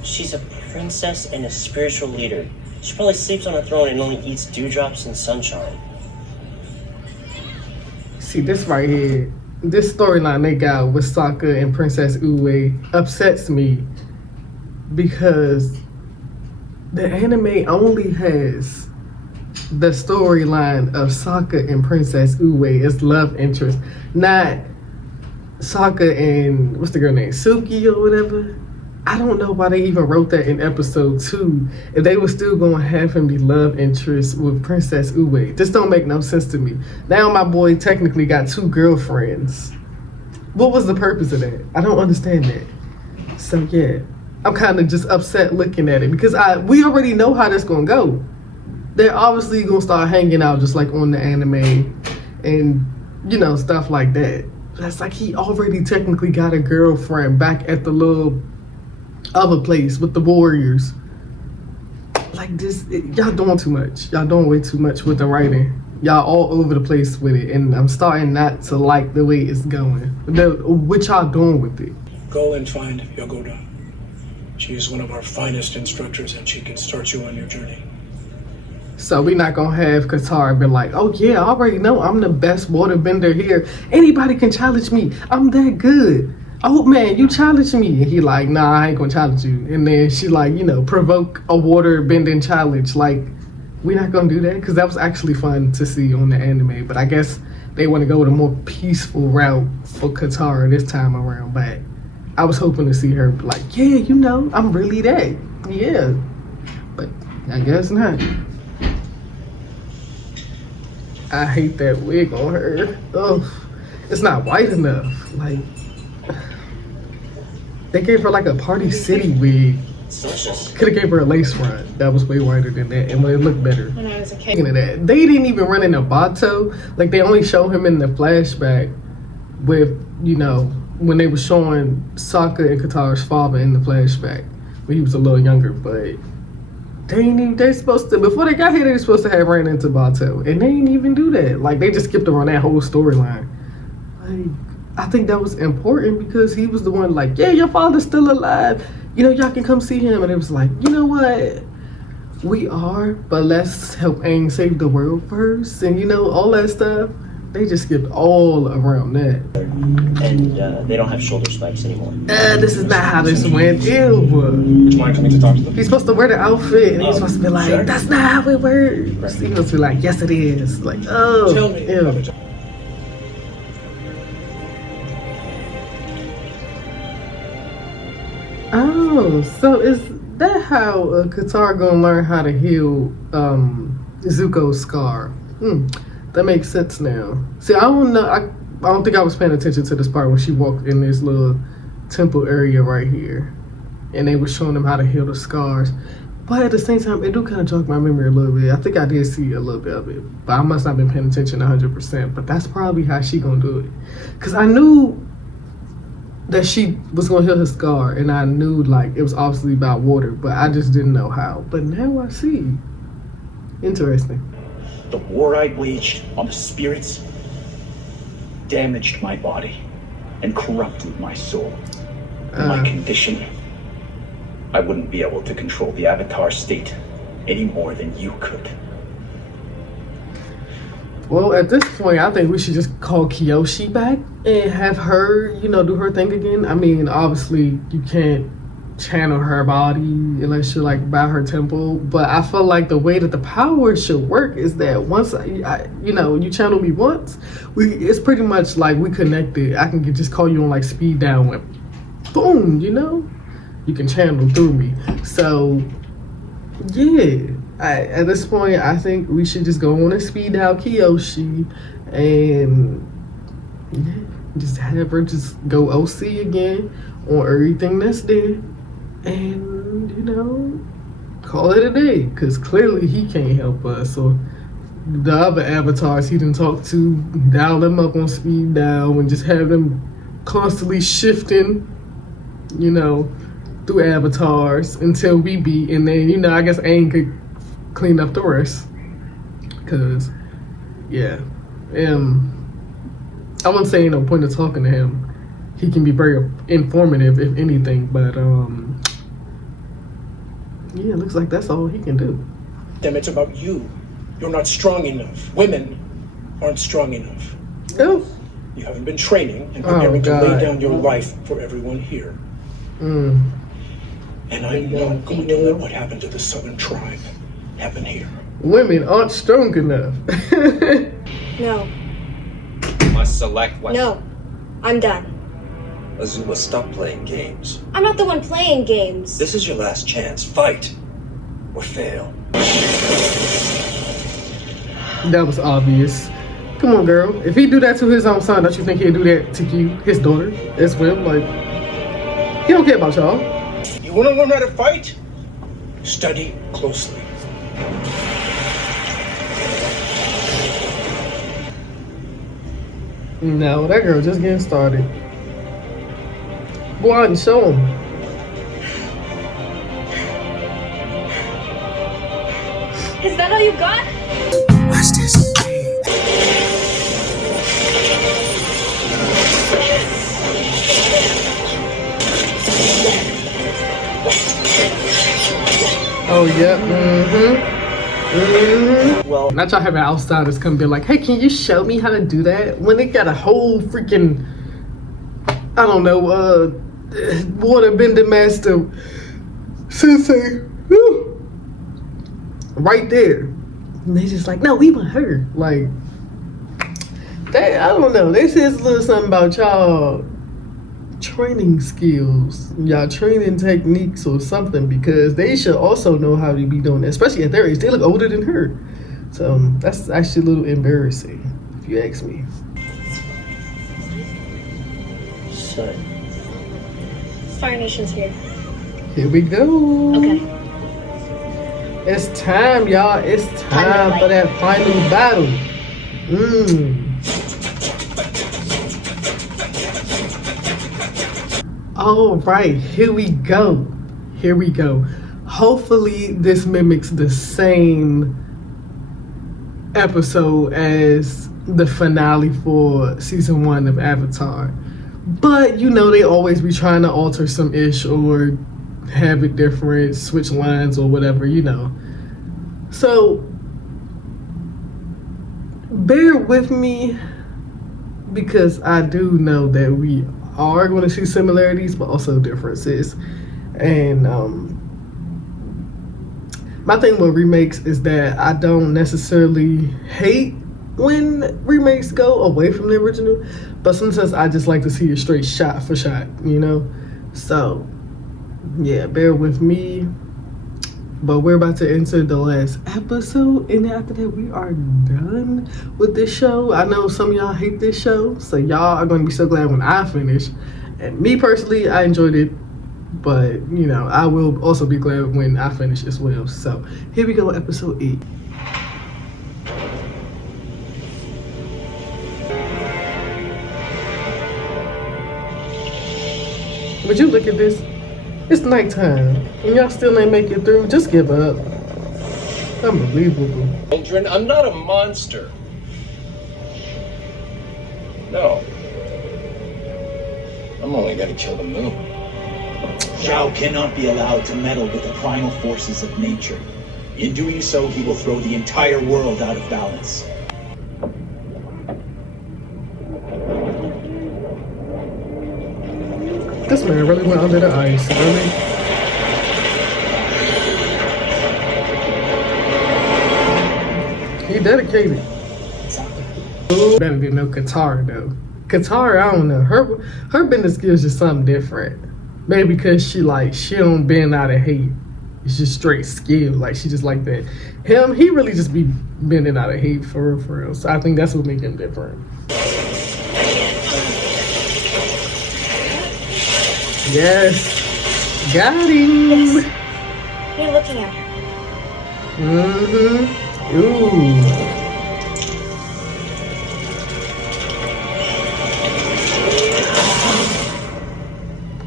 She's a princess and a spiritual leader. She probably sleeps on a throne and only eats dewdrops and sunshine. See, this right here, this storyline they got with Sokka and Princess Uwe upsets me because the anime only has the storyline of Sokka and Princess Uwe as love interest, not Sokka and what's the girl name, Suki or whatever. I don't know why they even wrote that in episode 2 if they were still going to have him be love interest with Princess Uwe. This don't make no sense to me. Now my boy technically got 2 girlfriends. What was the purpose of that? I don't understand that. So yeah, I'm kind of just upset looking at it because we already know how this going to go. They're obviously going to start hanging out just like on the anime and, you know, stuff like that. That's like he already technically got a girlfriend back at the little other place with the warriors. Like this, y'all doing too much. Y'all doing way too much with the writing. Y'all all over the place with it, and I'm starting not to like the way it's going. What y'all doing with it? Go and find Yagoda. She is one of our finest instructors, and she can start you on your journey. So we're not gonna have Katara be like, oh yeah, I already know I'm the best waterbender here. Anybody can challenge me. I'm that good. Oh man, you challenge me. And he like, nah, I ain't gonna challenge you. And then she like, you know, provoke a water bending challenge. Like, we're not gonna do that because that was actually fun to see on the anime. But I guess they want to go with a more peaceful route for Katara this time around. But I was hoping to see her like, yeah, you know, I'm really that. Yeah. But I guess not. I hate that wig on her. Oh, it's not white enough. Like, they gave her like a Party City wig. Could have gave her a lace front. That was way whiter than that, and it looked better. When I was a kid. That. They didn't even run into Bato. Like, they only show him in the flashback with, you know, when they were showing Sokka and Katara's father in the flashback. when he was a little younger, but they supposed to, before they got here, they were supposed to have ran into Bato, and they didn't even do that. Like, they just skipped around that whole storyline. Like, I think that was important because he was the one like, yeah, your father's still alive. You know, y'all can come see him. And it was like, you know what? We are, but let's help Aang save the world first. And, you know, all that stuff. They just skipped all around that. And they don't have shoulder spikes anymore. This is not how this went. Ew. Would you mind coming to talk to them? He's supposed to wear the outfit, and he's supposed to be like, sure. that's not how it works. He's supposed to be like, yes, it is. Like, oh, Tell me. ew. Oh, so is that how Katara gonna learn how to heal Zuko's scar? That makes sense now. See, I don't know. I don't think I was paying attention to this part when she walked in this little temple area right here, and they were showing them how to heal the scars. But at the same time, it do kind of jog my memory a little bit. I think I did see a little bit of it, but I must not have been paying attention 100%. But that's probably how she gonna do it, cause I knew that she was gonna heal her scar, and I knew like it was obviously about water, but I just didn't know how. But now I see. Interesting. The war I waged on the spirits damaged my body and corrupted my soul. In my condition, I wouldn't be able to control the Avatar state any more than you could. Well, at this point, I think we should just call Kyoshi back and have her, you know, do her thing again. I mean, obviously, you can't channel her body unless you're like by her temple. But I feel like the way that the power should work is that once you know, you channel me once, it's pretty much like we connected. I can just call you on like speed down with boom, you know, you can channel through me. So yeah. At this point, I think we should just go on and speed dial Kyoshi and just have her just go OC again on everything that's there, and you know, call it a day. Cause clearly he can't help us, or the other avatars he didn't talk to, dial them up on speed dial and just have them constantly shifting, you know, through avatars until we beat, and then you know, I guess Aang could clean up the rest, cause yeah, I wouldn't say no point of talking to him. He can be very informative if anything, but yeah, it looks like that's all he can do. Damn, it's about you. You're not strong enough. Women aren't strong enough. No. You haven't been training and preparing to lay down your life for everyone here. And I'm not going to let what happened to the Southern Tribe happen here. Women aren't strong enough. No. Must select one. No. I'm done. Azula, stop playing games. I'm not the one playing games. This is your last chance. Fight or fail. That was obvious. Come on, girl. If he do that to his own son, don't you think he'd do that to you, his daughter, as well? Like, he don't care about y'all. You want to learn how to fight? Study closely. No, that girl just getting started. Go out and show him. Is that all you got? Watch this. Oh yeah, Well, not y'all having outsiders come be like, hey, can you show me how to do that? When they got a whole freaking, I don't know, waterbender master sensei right there. And they just like, no, we want her. Like, they, I don't know. They said a little something about y'all training skills, y'all training techniques or something, because they should also know how to be doing that, especially at their age. They look older than her. So that's actually a little embarrassing, if you ask me. So, Fire Nation's here. Here we go. Okay. It's time, y'all. It's time for that final battle. All right, here we go. here we go. Hopefully this mimics the same episode as the finale for season 1 of Avatar. But you know, they always be trying to alter some ish or have it different, switch lines or whatever, you know. So bear with me, because I do know that we are going to see similarities but also differences. And my thing with remakes is that I don't necessarily hate when remakes go away from the original, but sometimes I just like to see it straight shot for shot, you know. So yeah, bear with me. But we're about to enter the last episode, and after that we are done with this show. I know some of y'all hate this show, so y'all are going to be so glad when I finish. And me personally, I enjoyed it, but you know, I will also be glad when I finish as well. So here we go, episode 8. Would you look at this? It's nighttime, and y'all still ain't make it through. Just give up. Unbelievable. Children, I'm not a monster. No. I'm only gonna kill the moon. Zhao cannot be allowed to meddle with the primal forces of nature. In doing so, he will throw the entire world out of balance. This man really went under the ice, really? He dedicated. Better than no Katara though. Katara, I don't know. Her bending skills just something different. Maybe because she don't bend out of hate. It's just straight skill. Like she just like that. Him, he really just be bending out of hate for real. So I think that's what makes him different. Yes. Got him. Yes. What are you looking at? Ooh.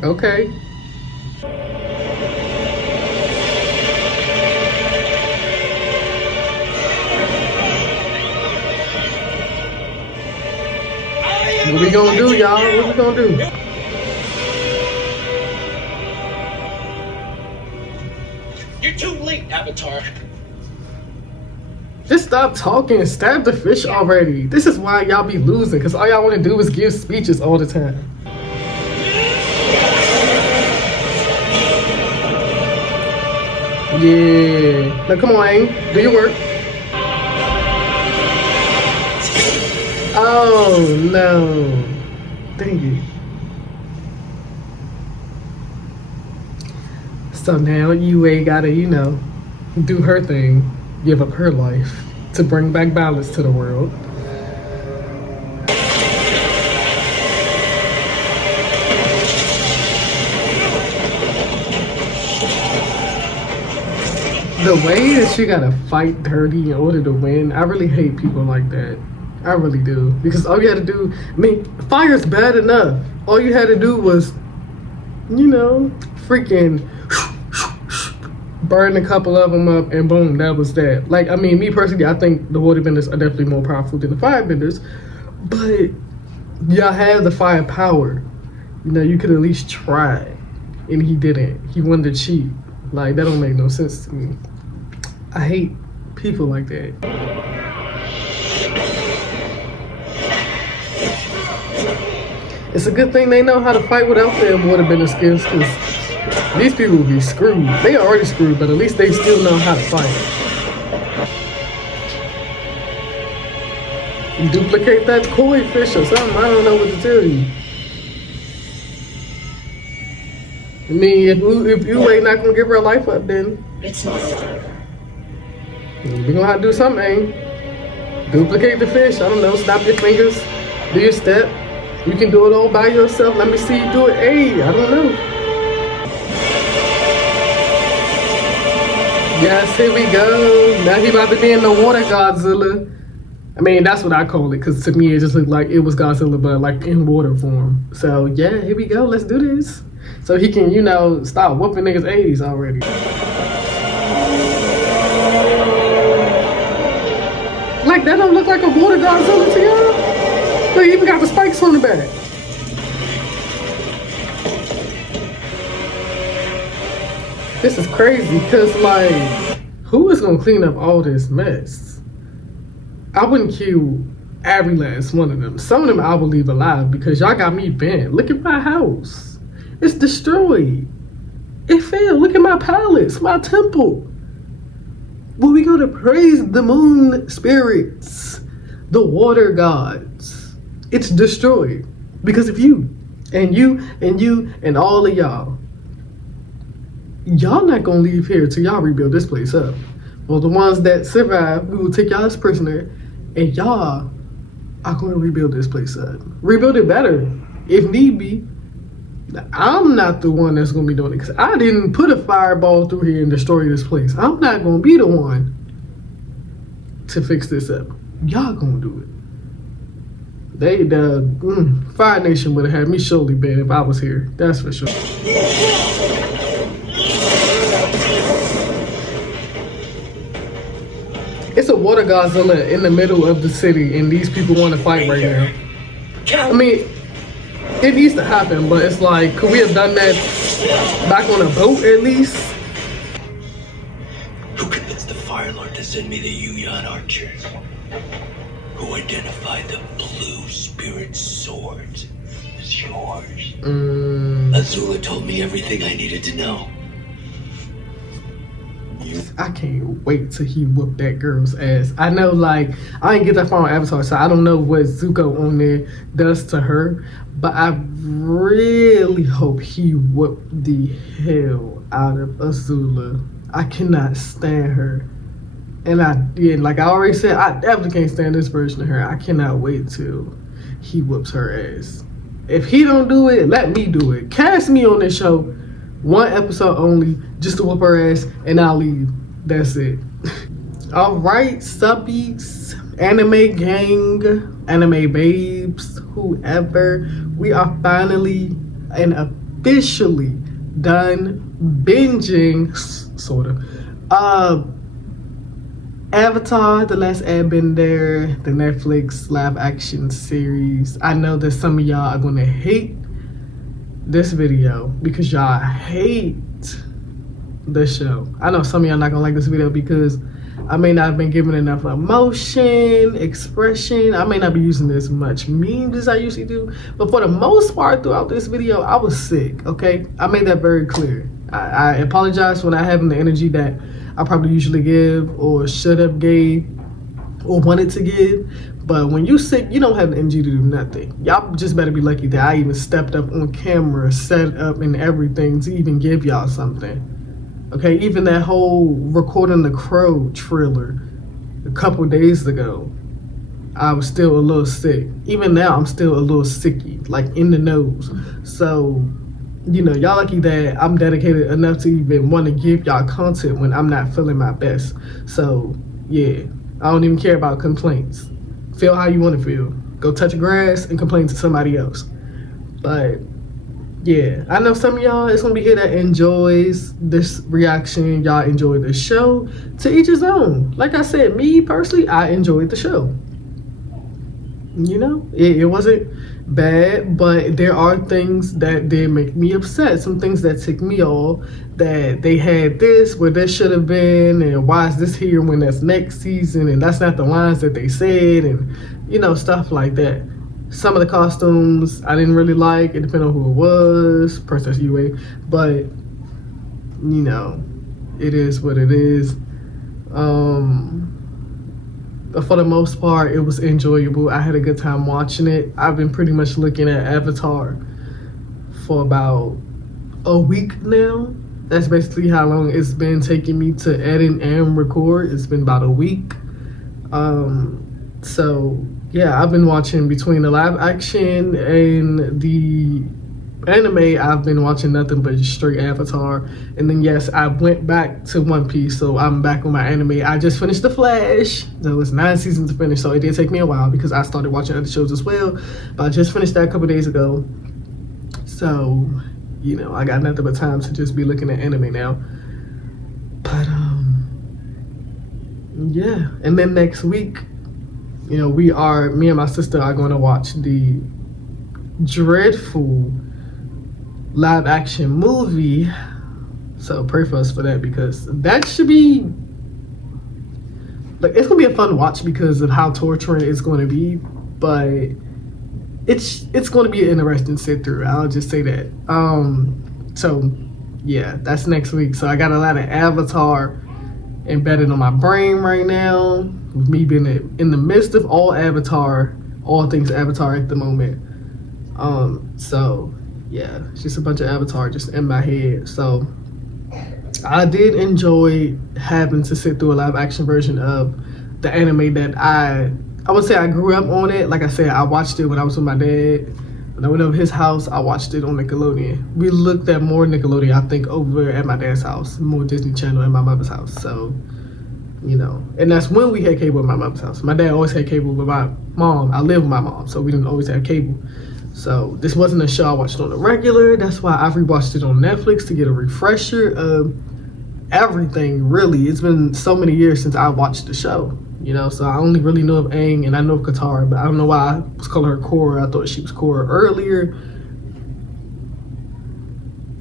Okay. What we gonna do, y'all? What we gonna do? You're too late, Avatar. Just stop talking and stab the fish already. This is why y'all be losing, because all y'all want to do is give speeches all the time. Yeah. Now come on, Aang. Do your work. Oh, no. Dang it. So now Yue gotta, you know, do her thing. Give up her life to bring back balance to the world. The way that she gotta fight dirty in order to win, I really hate people like that. I really do. Because all you had to do, I mean, fire's bad enough. All you had to do was, you know, freaking burn a couple of them up and boom, that was that. Like, I mean, me personally, I think the waterbenders are definitely more powerful than the firebenders, but y'all have the firepower. You know, you could at least try, and he didn't. He wanted to cheat. Like, that don't make no sense to me. I hate people like that. It's a good thing they know how to fight without their waterbender skills, because these people will be screwed. They are already screwed, but at least they still know how to fight. Duplicate that koi fish or something. I don't know what to tell you. I mean, if you ain't not gonna give her life up, then it's not fair. We gonna have to do something. Duplicate the fish. I don't know. Snap your fingers. Do your step. You can do it all by yourself. Let me see you do it. Hey, I don't know. Yes, here we go. Now he about to be in the water Godzilla. I mean, that's what I call it, because to me it just looked like it was Godzilla, but like in water form. So yeah, here we go. Let's do this. So he can, you know, stop whooping niggas' 80s already. Like, that don't look like a water Godzilla to y'all? Look, he even got the spikes on the back. This is crazy, because, like, who is going to clean up all this mess? I wouldn't kill every last one of them. Some of them I will leave alive, because y'all got me bent. Look at my house. It's destroyed. It failed. Look at my palace, my temple. Well, we go to praise the moon spirits, the water gods. It's destroyed because of you and you and you and all of y'all. Y'all not gonna leave here till y'all rebuild this place up. Well, the ones that survive, we will take y'all as prisoner, and y'all are gonna rebuild this place up. Rebuild it better, if need be. I'm not the one that's gonna be doing it, because I didn't put a fireball through here and destroy this place. I'm not gonna be the one to fix this up. Y'all gonna do it. Fire Nation would have had me surely banned if I was here. That's for sure. It's a water Godzilla in the middle of the city, and these people want to fight right now. I mean, it needs to happen, but it's like, could we have done that back on a boat at least? Who convinced the Fire Lord to send me the Yuyan archers? Who identified the blue spirit swords as yours? Azula told me everything I needed to know. I can't wait till he whooped that girl's ass. I know, like, I didn't get that far on Avatar, so I don't know what Zuko on there does to her, but I really hope he whooped the hell out of Azula. I cannot stand her. And like I already said, I definitely can't stand this version of her. I cannot wait till he whoops her ass. If he don't do it, let me do it. Cast me on this show, one episode only, just to whoop her ass, and I'll leave. That's it. All right, subbies, anime gang, anime babes, whoever, we are finally and officially done binging, sort of, Avatar, The Last Airbender, the Netflix live action series. I know that some of y'all are gonna hate this video because y'all hate the show. I know some of y'all not gonna like this video because I may not have been giving enough emotion, expression. I may not be using as much memes as I usually do, but for the most part throughout this video, I was sick, okay? I made that very clear. I apologize for not having the energy that I probably usually give or should have gave or wanted to give. But when you sick, you don't have the energy to do nothing. Y'all just better be lucky that I even stepped up on camera, set up and everything to even give y'all something. Okay, even that whole recording the Crow trailer a couple days ago, I was still a little sick. Even now, I'm still a little sicky, like in the nose. So, you know, y'all lucky that I'm dedicated enough to even want to give y'all content when I'm not feeling my best. So, yeah, I don't even care about complaints. Feel how you want to feel. Go touch grass and complain to somebody else. But yeah, I know some of y'all is gonna be here that enjoys this reaction. Y'all enjoy the show. To each his own. Like I said, me personally, I enjoyed the show. You know, it wasn't bad, but there are things that did make me upset. Some things that ticked me off, that they had this where this should have been, and why is this here when that's next season, and that's not the lines that they said, and you know, stuff like that. Some of the costumes I didn't really like. It depended on who it was, Princess Yue, but you know, it is what it is. But for the most part, it was enjoyable. I had a good time watching it. I've been pretty much looking at Avatar for about a week now. That's basically how long it's been taking me to edit and record. It's been about a week. So yeah, I've been watching between the live action and the anime, I've been watching nothing but straight Avatar. And then yes, I went back to One Piece, so I'm back on my anime. I just finished The Flash. There was 9 seasons to finish, so it did take me a while because I started watching other shows as well. But I just finished that a couple days ago. So, you know, I got nothing but time to just be looking at anime now. But yeah. And then next week, you know, me and my sister are going to watch the dreadful live action movie. So pray for us for that, because that should be like, it's gonna be a fun watch because of how torturing it's going to be, but it's going to be an interesting sit through. I'll just say that. So yeah, that's next week. So I got a lot of Avatar embedded on my brain right now, with me being in the midst of all things Avatar at the moment. So yeah, it's just a bunch of Avatar just in my head. So I did enjoy having to sit through a live action version of the anime that I would say I grew up on it. Like I said, I watched it when I was with my dad. When I went over his house, I watched it on Nickelodeon. We looked at more Nickelodeon, I think, over at my dad's house, more Disney Channel at my mother's house. So, you know, and that's when we had cable at my mother's house. My dad always had cable with my mom. I lived with my mom, so we didn't always have cable. So this wasn't a show I watched on the regular. That's why I rewatched it on Netflix to get a refresher of everything, really. It's been so many years since I watched the show, you know, so I only really know of Aang and I know of Katara, but I don't know why I was calling her Korra. I thought she was Korra earlier.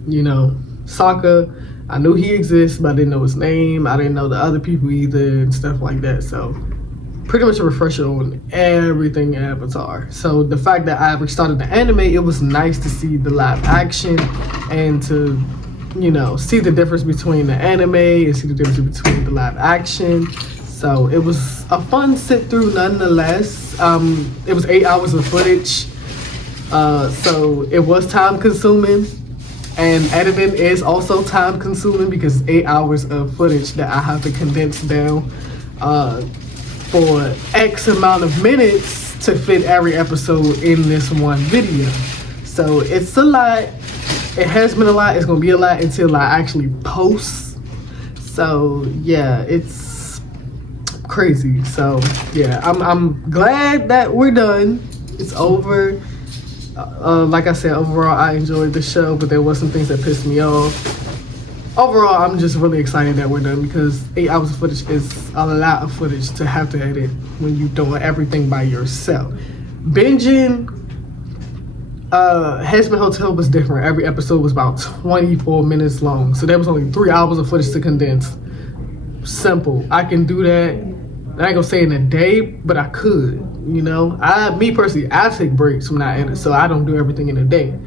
You know, Sokka, I knew he exists, but I didn't know his name. I didn't know the other people either and stuff like that. So pretty much a refresher on everything Avatar. So the fact that I restarted the anime, it was nice to see the live action and to, you know, see the difference between the anime and see the difference between the live action. So it was a fun sit through nonetheless. It was 8 hours of footage. So it was time consuming, and editing is also time consuming because 8 hours of footage that I have to condense down for X amount of minutes to fit every episode in this one video. So it's a lot. It has been a lot. It's gonna be a lot until I actually post. So yeah, it's crazy. So yeah, I'm glad that we're done. It's over. Like I said, overall I enjoyed the show, but there was some things that pissed me off. Overall, I'm just really excited that we're done because 8 hours of footage is a lot of footage to have to edit when you're doing everything by yourself. Binging Hazbin Hotel was different. Every episode was about 24 minutes long, so there was only 3 hours of footage to condense. Simple. I can do that. I ain't gonna say in a day, but I could. You know, me personally, I take breaks when I edit, so I don't do everything in a day.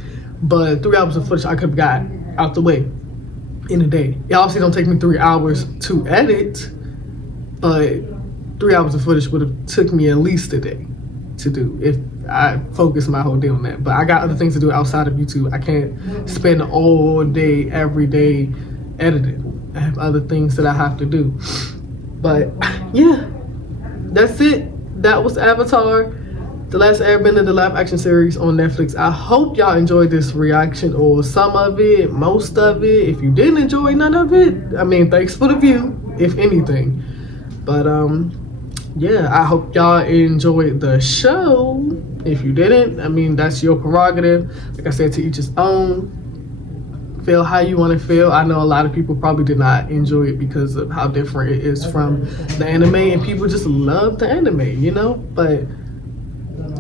But 3 hours of footage I could have got out the way in a day. It obviously don't take me 3 hours to edit, but 3 hours of footage would have took me at least a day to do if I focus my whole day on that. But I got other things to do outside of YouTube. I can't spend all day, every day editing. I have other things that I have to do. But yeah, that's it. That was Avatar, The Last Airbender, the live action series on Netflix. I hope y'all enjoyed this reaction, or some of it, most of it. If you didn't enjoy none of it, I mean, thanks for the view, if anything. But yeah, I hope y'all enjoyed the show. If you didn't, I mean, that's your prerogative. Like I said, to each his own. Feel how you want to feel. I know a lot of people probably did not enjoy it because of how different it is from the anime, and people just love the anime, you know. But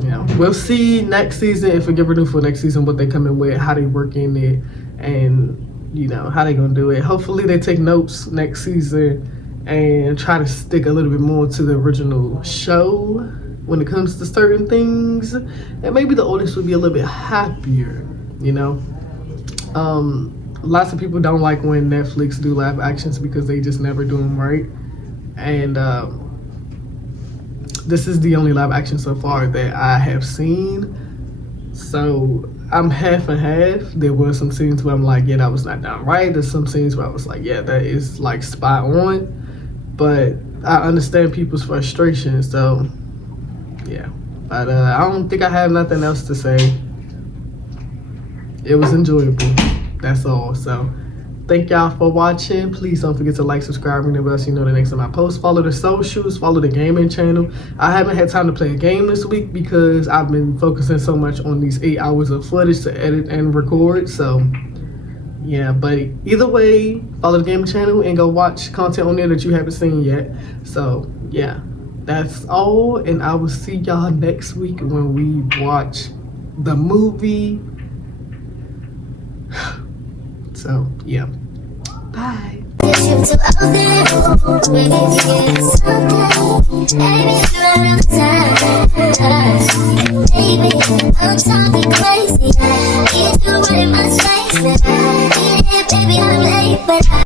you know, we'll see next season, if we get renewed for next season, what they come in with, how they work in it, and you know, how they gonna do it. Hopefully they take notes next season and try to stick a little bit more to the original show when it comes to certain things, and maybe the audience will be a little bit happier, you know. Lots of people don't like when Netflix do live actions because they just never do them right, and this is the only live action so far that I have seen, so I'm half and half. There were some scenes where I'm like, yeah, that was not done right. There's some scenes where I was like, yeah, that is like spot on, but I understand people's frustration. So yeah, but I don't think I have nothing else to say. it was enjoyable. That's all. So thank y'all for watching. Please don't forget to like, subscribe, and let us know the next time I post. Follow the socials, follow the gaming channel. I haven't had time to play a game this week because I've been focusing so much on these 8 hours of footage to edit and record. So yeah, but either way, follow the gaming channel and go watch content on there that you haven't seen yet. So yeah, that's all, and I will see y'all next week when we watch the movie. So yeah, bye. Baby, I'm late, but